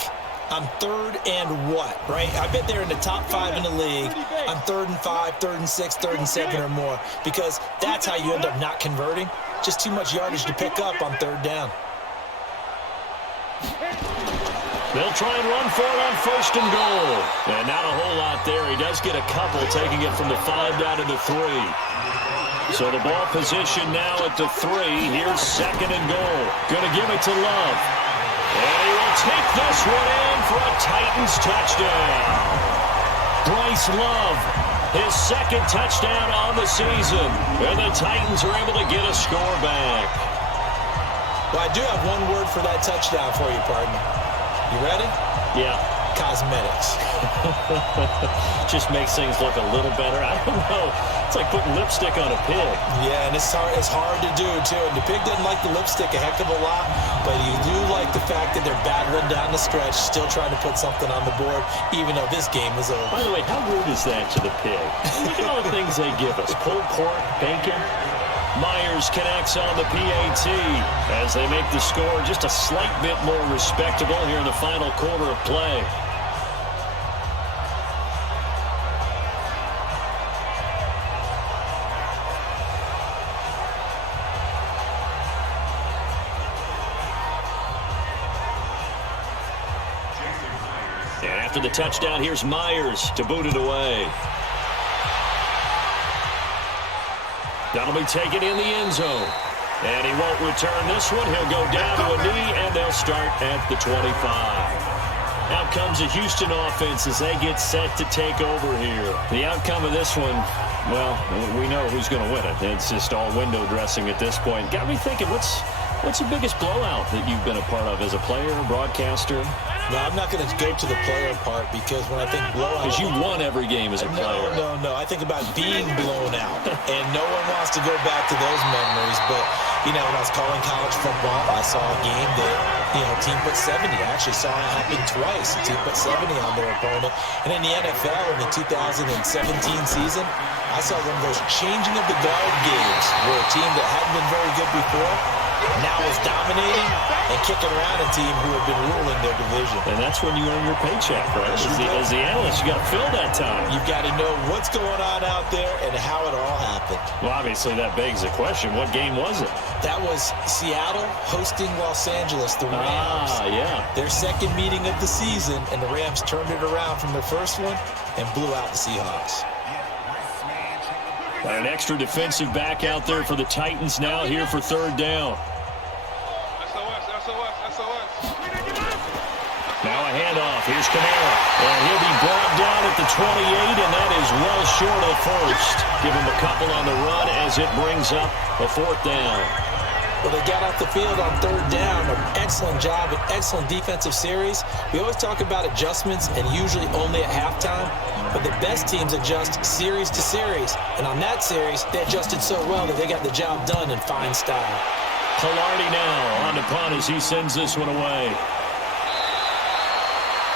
on 3rd and what, right? I bet they're in the top 5 in the league on 3rd and 5, 3rd and 6, 3rd and 2nd or more, because that's how you end up not converting. Just too much yardage to pick up on 3rd down. They'll try and run for it on 1st and goal. And not a whole lot there. He does get a couple, taking it from the 5 down to the 3. So the ball position now at the 3. Here's 2nd and goal. Going to give it to Love. And he will take this one in for a Titans touchdown. Bryce Love, his 2nd touchdown on the season. And the Titans are able to get a score back. Well, I do have one word for that touchdown for you, partner. You ready? Yeah. Cosmetics. Just makes things look a little better. I don't know. It's like putting lipstick on a pig. Yeah, and it's hard to do, too. And the pig doesn't like the lipstick a heck of a lot, but you do like the fact that they're battling down the stretch, still trying to put something on the board, even though this game is over. By the way, how rude is that to the pig? Look at all the things they give us. Pulled pork, bacon. Myers connects on the PAT as they make the score just a slight bit more respectable here in the final quarter of play. And after the touchdown, here's Myers to boot it away. That'll be taken in the end zone. And he won't return this one. He'll go down to a knee, and they'll start at the 25. Out comes the Houston offense as they get set to take over here. The outcome of this one, well, we know who's going to win it. It's just all window dressing at this point. Got me thinking, what's the biggest blowout that you've been a part of as a player, broadcaster? No, I'm not going to go to the player part because when I think blowout... Because you won every game as a player. No. I think about being blown out. And no one wants to go back to those memories. But, you know, when I was calling college football, I saw a game that, you know, a team put 70. I actually saw it happen twice. A team put 70 on their opponent. And in the NFL, in the 2017 season, I saw one of those changing of the guard games where a team that hadn't been very good before now is dominating and kicking around a team who have been ruling their division. And that's when you earn your paycheck, right? As the analyst, you got to fill that time. You've got to know what's going on out there and how it all happened. Well, obviously that begs the question, what game was it? That was Seattle hosting Los Angeles, the Rams. Yeah. Their 2nd meeting of the season, and the Rams turned it around from their first one and blew out the Seahawks. Got an extra defensive back out there for the Titans now here for 3rd down. Now a handoff. Here's Kamara. And he'll be brought down at the 28, and that is well short of the first. Give him a couple on the run as it brings up a 4th down. Well, they got off the field on 3rd down. An excellent job, an excellent defensive series. We always talk about adjustments and usually only at halftime. But the best teams adjust series to series. And on that series, they adjusted so well that they got the job done in fine style. Pilardi now on the punt as he sends this one away.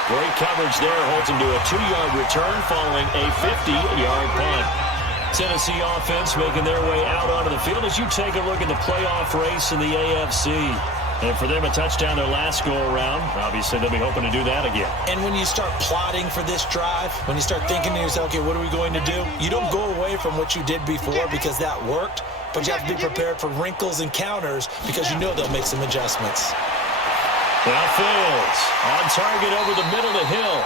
Great coverage there, holds him to a 2-yard return following a 50-yard punt. Tennessee offense making their way out onto the field as you take a look at the playoff race in the AFC. And for them, a touchdown their last go-around. Obviously, they'll be hoping to do that again. And when you start plotting for this drive, when you start thinking to yourself, okay, what are we going to do? You don't go away from what you did before because that worked, but you have to be prepared for wrinkles and counters because you know they'll make some adjustments. Now Fields on target over the middle to Hill.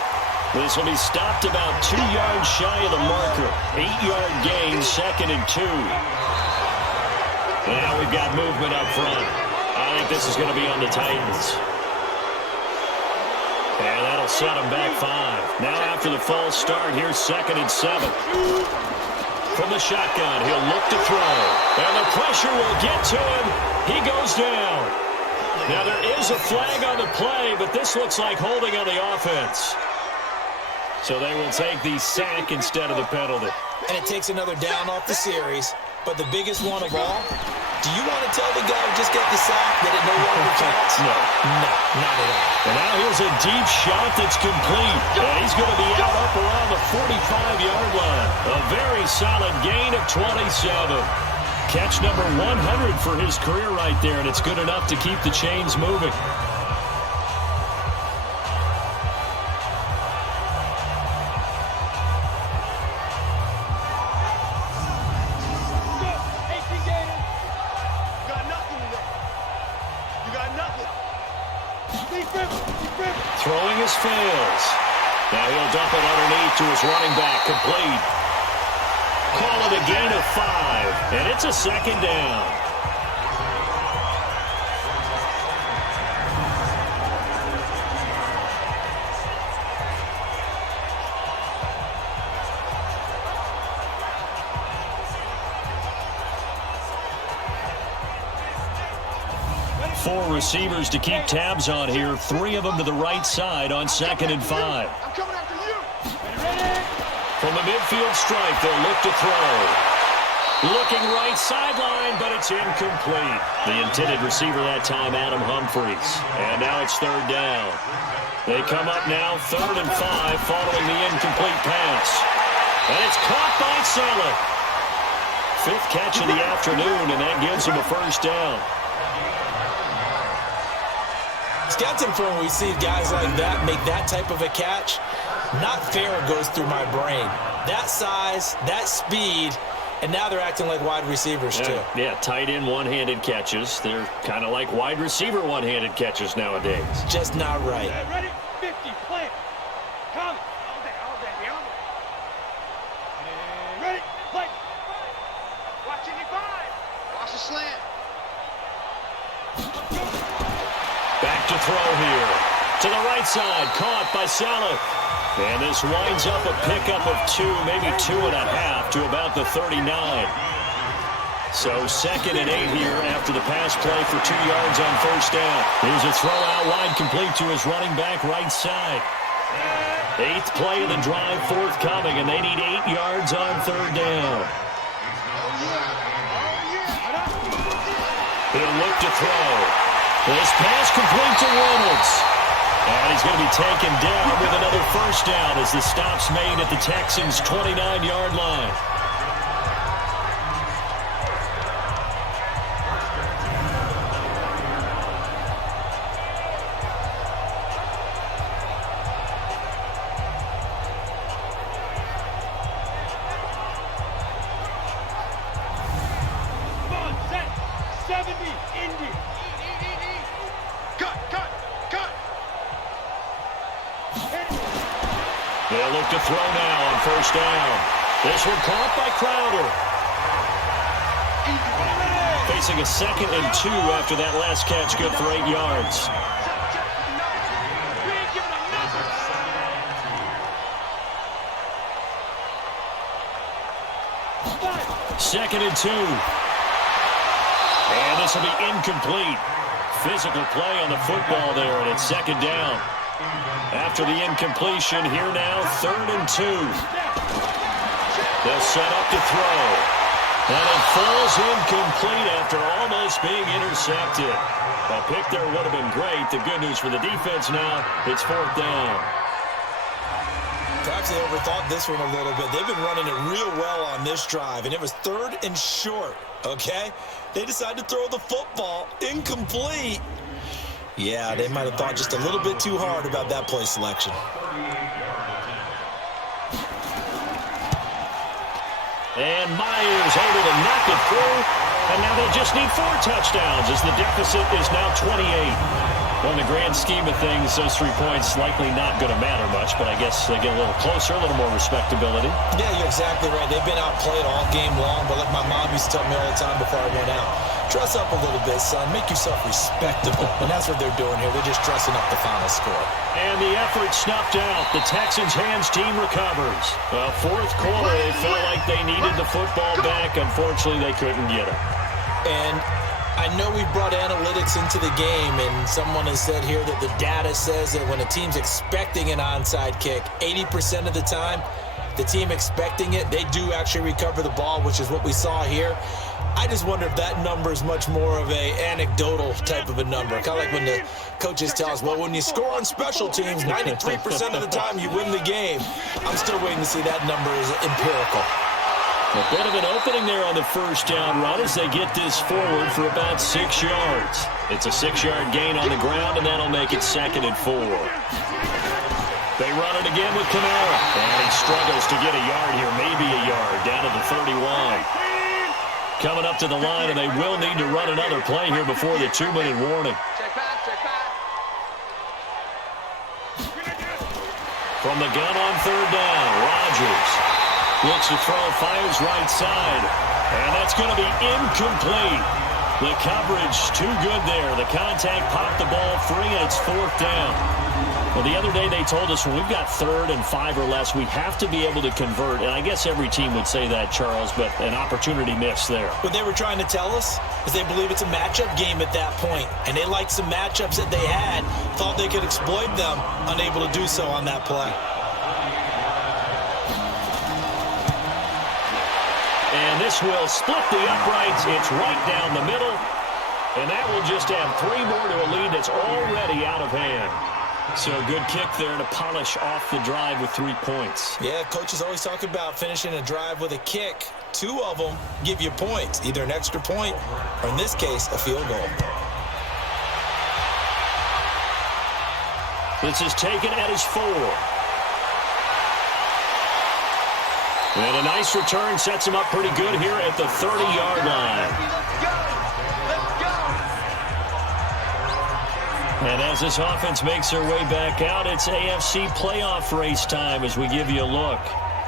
This will be stopped about 2 yards shy of the marker. 8-yard gain, 2nd and 2. Now we've got movement up front. I think this is going to be on the Titans. And that'll set them back 5. Now after the false start, here's 2nd and 7. From the shotgun, he'll look to throw. And the pressure will get to him. He goes down. Now there is a flag on the play, but this looks like holding on the offense. So they will take the sack instead of the penalty. And it takes another down off the series. But the biggest one of all, do you want to tell the guy who just got the sack that it no longer counts? No. No, not at all. And now here's a deep shot that's complete. And he's going to be out up around the 45-yard line. A very solid gain of 27. Catch number 100 for his career right there, and it's good enough to keep the chains moving. Throwing his fails. Now he'll dump it underneath to his running back. Complete. Call it a gain of 5. And it's a 2nd down. Four receivers to keep tabs on here. 3 of them to the right side on 2nd and 5. I'm coming after you. From the midfield stripe, they'll look to throw. Looking right sideline, but it's incomplete. The intended receiver that time, Adam Humphries. And now it's 3rd down. They come up now, 3rd and 5, following the incomplete pass. And it's caught by Saleh. 5th catch of the afternoon, and that gives him a 1st down. It's got some fun when we see guys like that make that type of a catch. Not fair goes through my brain. That size, that speed, and now they're acting like wide receivers too. Yeah, tight end one-handed catches. They're kind of like wide receiver one-handed catches nowadays. Just not right. Ready? 50, plant. Come. All day, beyond. Ready? Play. Watch it, 5. Watch the slant. Back to throw here. To the right side, caught by Saleh. And this winds up a pickup of 2, maybe 2.5 to about the 39. So 2nd and 8 here after the pass play for 2 yards on 1st down. Here's a throw out wide complete to his running back right side. 8th play of the drive forthcoming, and they need 8 yards on 3rd down. He'll look to throw. This pass complete to Reynolds. And he's going to be taken down with another 1st down as the stop's made at the Texans' 29-yard line. Come on, set. 70, Indy. Cut. They'll look to throw now on 1st down. This one caught by Crowder. Facing a 2nd and 2 after that last catch, good for 8 yards. Second and 2. And this will be incomplete. Physical play on the football there, and it's 2nd down. After the incompletion, here now, 3rd and 2. They'll set up to throw. And it falls incomplete after almost being intercepted. A pick there would have been great. The good news for the defense now, it's 4th down. Perhaps they overthought this one a little bit. They've been running it real well on this drive, and it was 3rd and short, okay? They decided to throw the football incomplete. Yeah, they might have thought just a little bit too hard about that play selection. And Myers able to knock it through, and now they'll just need 4 touchdowns as the deficit is now 28. Well, in the grand scheme of things, those 3 points likely not going to matter much, but I guess they get a little closer, a little more respectability. Yeah, you're exactly right. They've been outplayed all game long, but like my mom used to tell me all the time before I went out, dress up a little bit, son. Make yourself respectable. And that's what they're doing here. They're just dressing up the final score. And the effort snuffed out. The Texans' hands team recovers. Well, 4th quarter, they felt like they needed the football back. Unfortunately, they couldn't get it. And I know we brought analytics into the game, and someone has said here that the data says that when a team's expecting an onside kick, 80% of the time, the team expecting it, they do actually recover the ball, which is what we saw here. I just wonder if that number is much more of a anecdotal type of a number. Kind of like when the coaches tell us, well, when you score on special teams, 93% of the time you win the game. I'm still waiting to see that number is empirical. A bit of an opening there on the first down run as they get this forward for about 6 yards. It's a 6-yard gain on the ground, and that'll make it 2nd and 4. They run it again with Kamara. And he struggles to get a yard here, maybe a yard, down to the 31. Coming up to the line, and they will need to run another play here before the 2-minute warning. From the gun on 3rd down, Rodgers looks to throw, fires right side, and that's going to be incomplete. The coverage too good there. The contact popped the ball free, and it's 4th down. Well, the other day they told us when we've got 3rd and 5 or less, we have to be able to convert. And I guess every team would say that, Charles, but an opportunity missed there. What they were trying to tell us is they believe it's a matchup game at that point, and they liked some matchups that they had, thought they could exploit them, unable to do so on that play. And this will split the uprights. It's right down the middle. And that will just add 3 more to a lead that's already out of hand. So a good kick there to polish off the drive with 3 points. Yeah, coaches always talk about finishing a drive with a kick. 2 of them give you points, either an extra point or, in this case, a field goal. This is taken at his 4. And a nice return sets him up pretty good here at the 30-yard line. And as this offense makes their way back out, it's AFC playoff race time as we give you a look.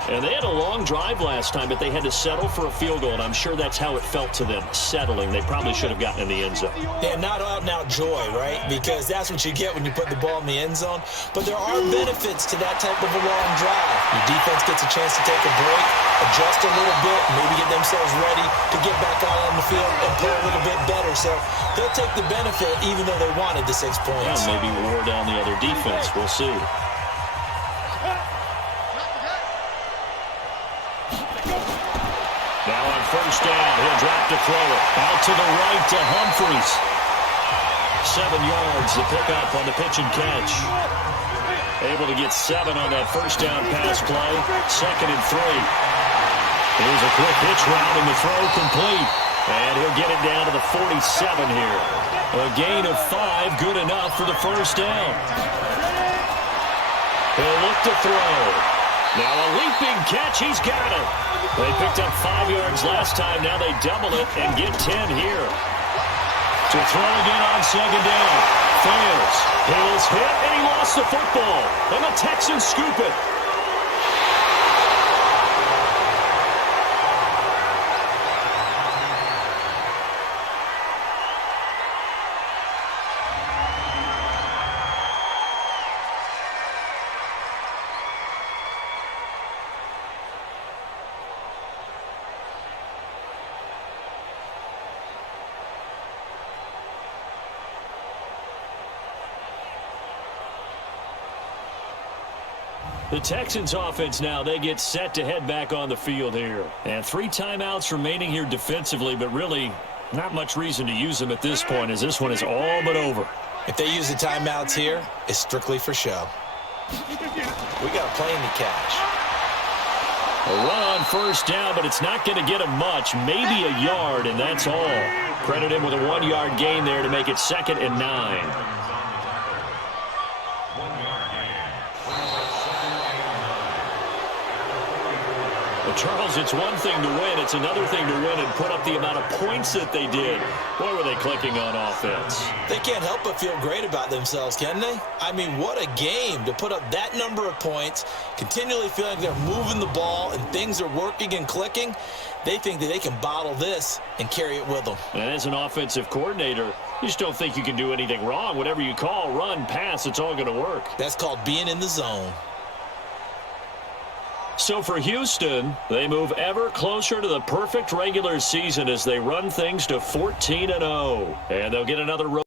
And they had a long drive last time, but they had to settle for a field goal, and I'm sure that's how it felt to them, settling. They probably should have gotten in the end zone. Yeah, not out-and-out joy, right? Because that's what you get when you put the ball in the end zone. But there are benefits to that type of a long drive. Your defense gets a chance to take a break, adjust a little bit, maybe get themselves ready to get back out on the field and play a little bit better. So they'll take the benefit even though they wanted the 6 points. Yeah, maybe wore down the other defense. We'll see. Now on first down, he'll drop to throw it. Out to the right to Humphries. 7 yards to pick up on the pitch and catch. Able to get 7 on that first down pass play. 2nd and 3. Here's a quick hitch route and the throw complete. And he'll get it down to the 47 here. A gain of 5, good enough for the first down. He'll look to throw. Now a leaping catch, he's got it. They picked up 5 yards last time, now they double it and get 10 here. To throw again on 2nd down. Fails. Hill's hit, and he lost the football. And the Texans scoop it. The Texans offense now, they get set to head back on the field here. And 3 timeouts remaining here defensively, but really not much reason to use them at this point as this one is all but over. If they use the timeouts here, it's strictly for show. We got a plane to catch. A run on first down, but it's not going to get him much. Maybe a yard, and that's all. Credit him with a 1-yard gain there to make it 2nd and 9. Well, Charles, it's one thing to win. It's another thing to win and put up the amount of points that they did. Boy, were they clicking on offense. They can't help but feel great about themselves, can they? I mean, what a game to put up that number of points, continually feeling like they're moving the ball and things are working and clicking. They think that they can bottle this and carry it with them. And as an offensive coordinator, you just don't think you can do anything wrong. Whatever you call, run, pass, it's all going to work. That's called being in the zone. So for Houston, they move ever closer to the perfect regular season as they run things to 14-0. And they'll get another road.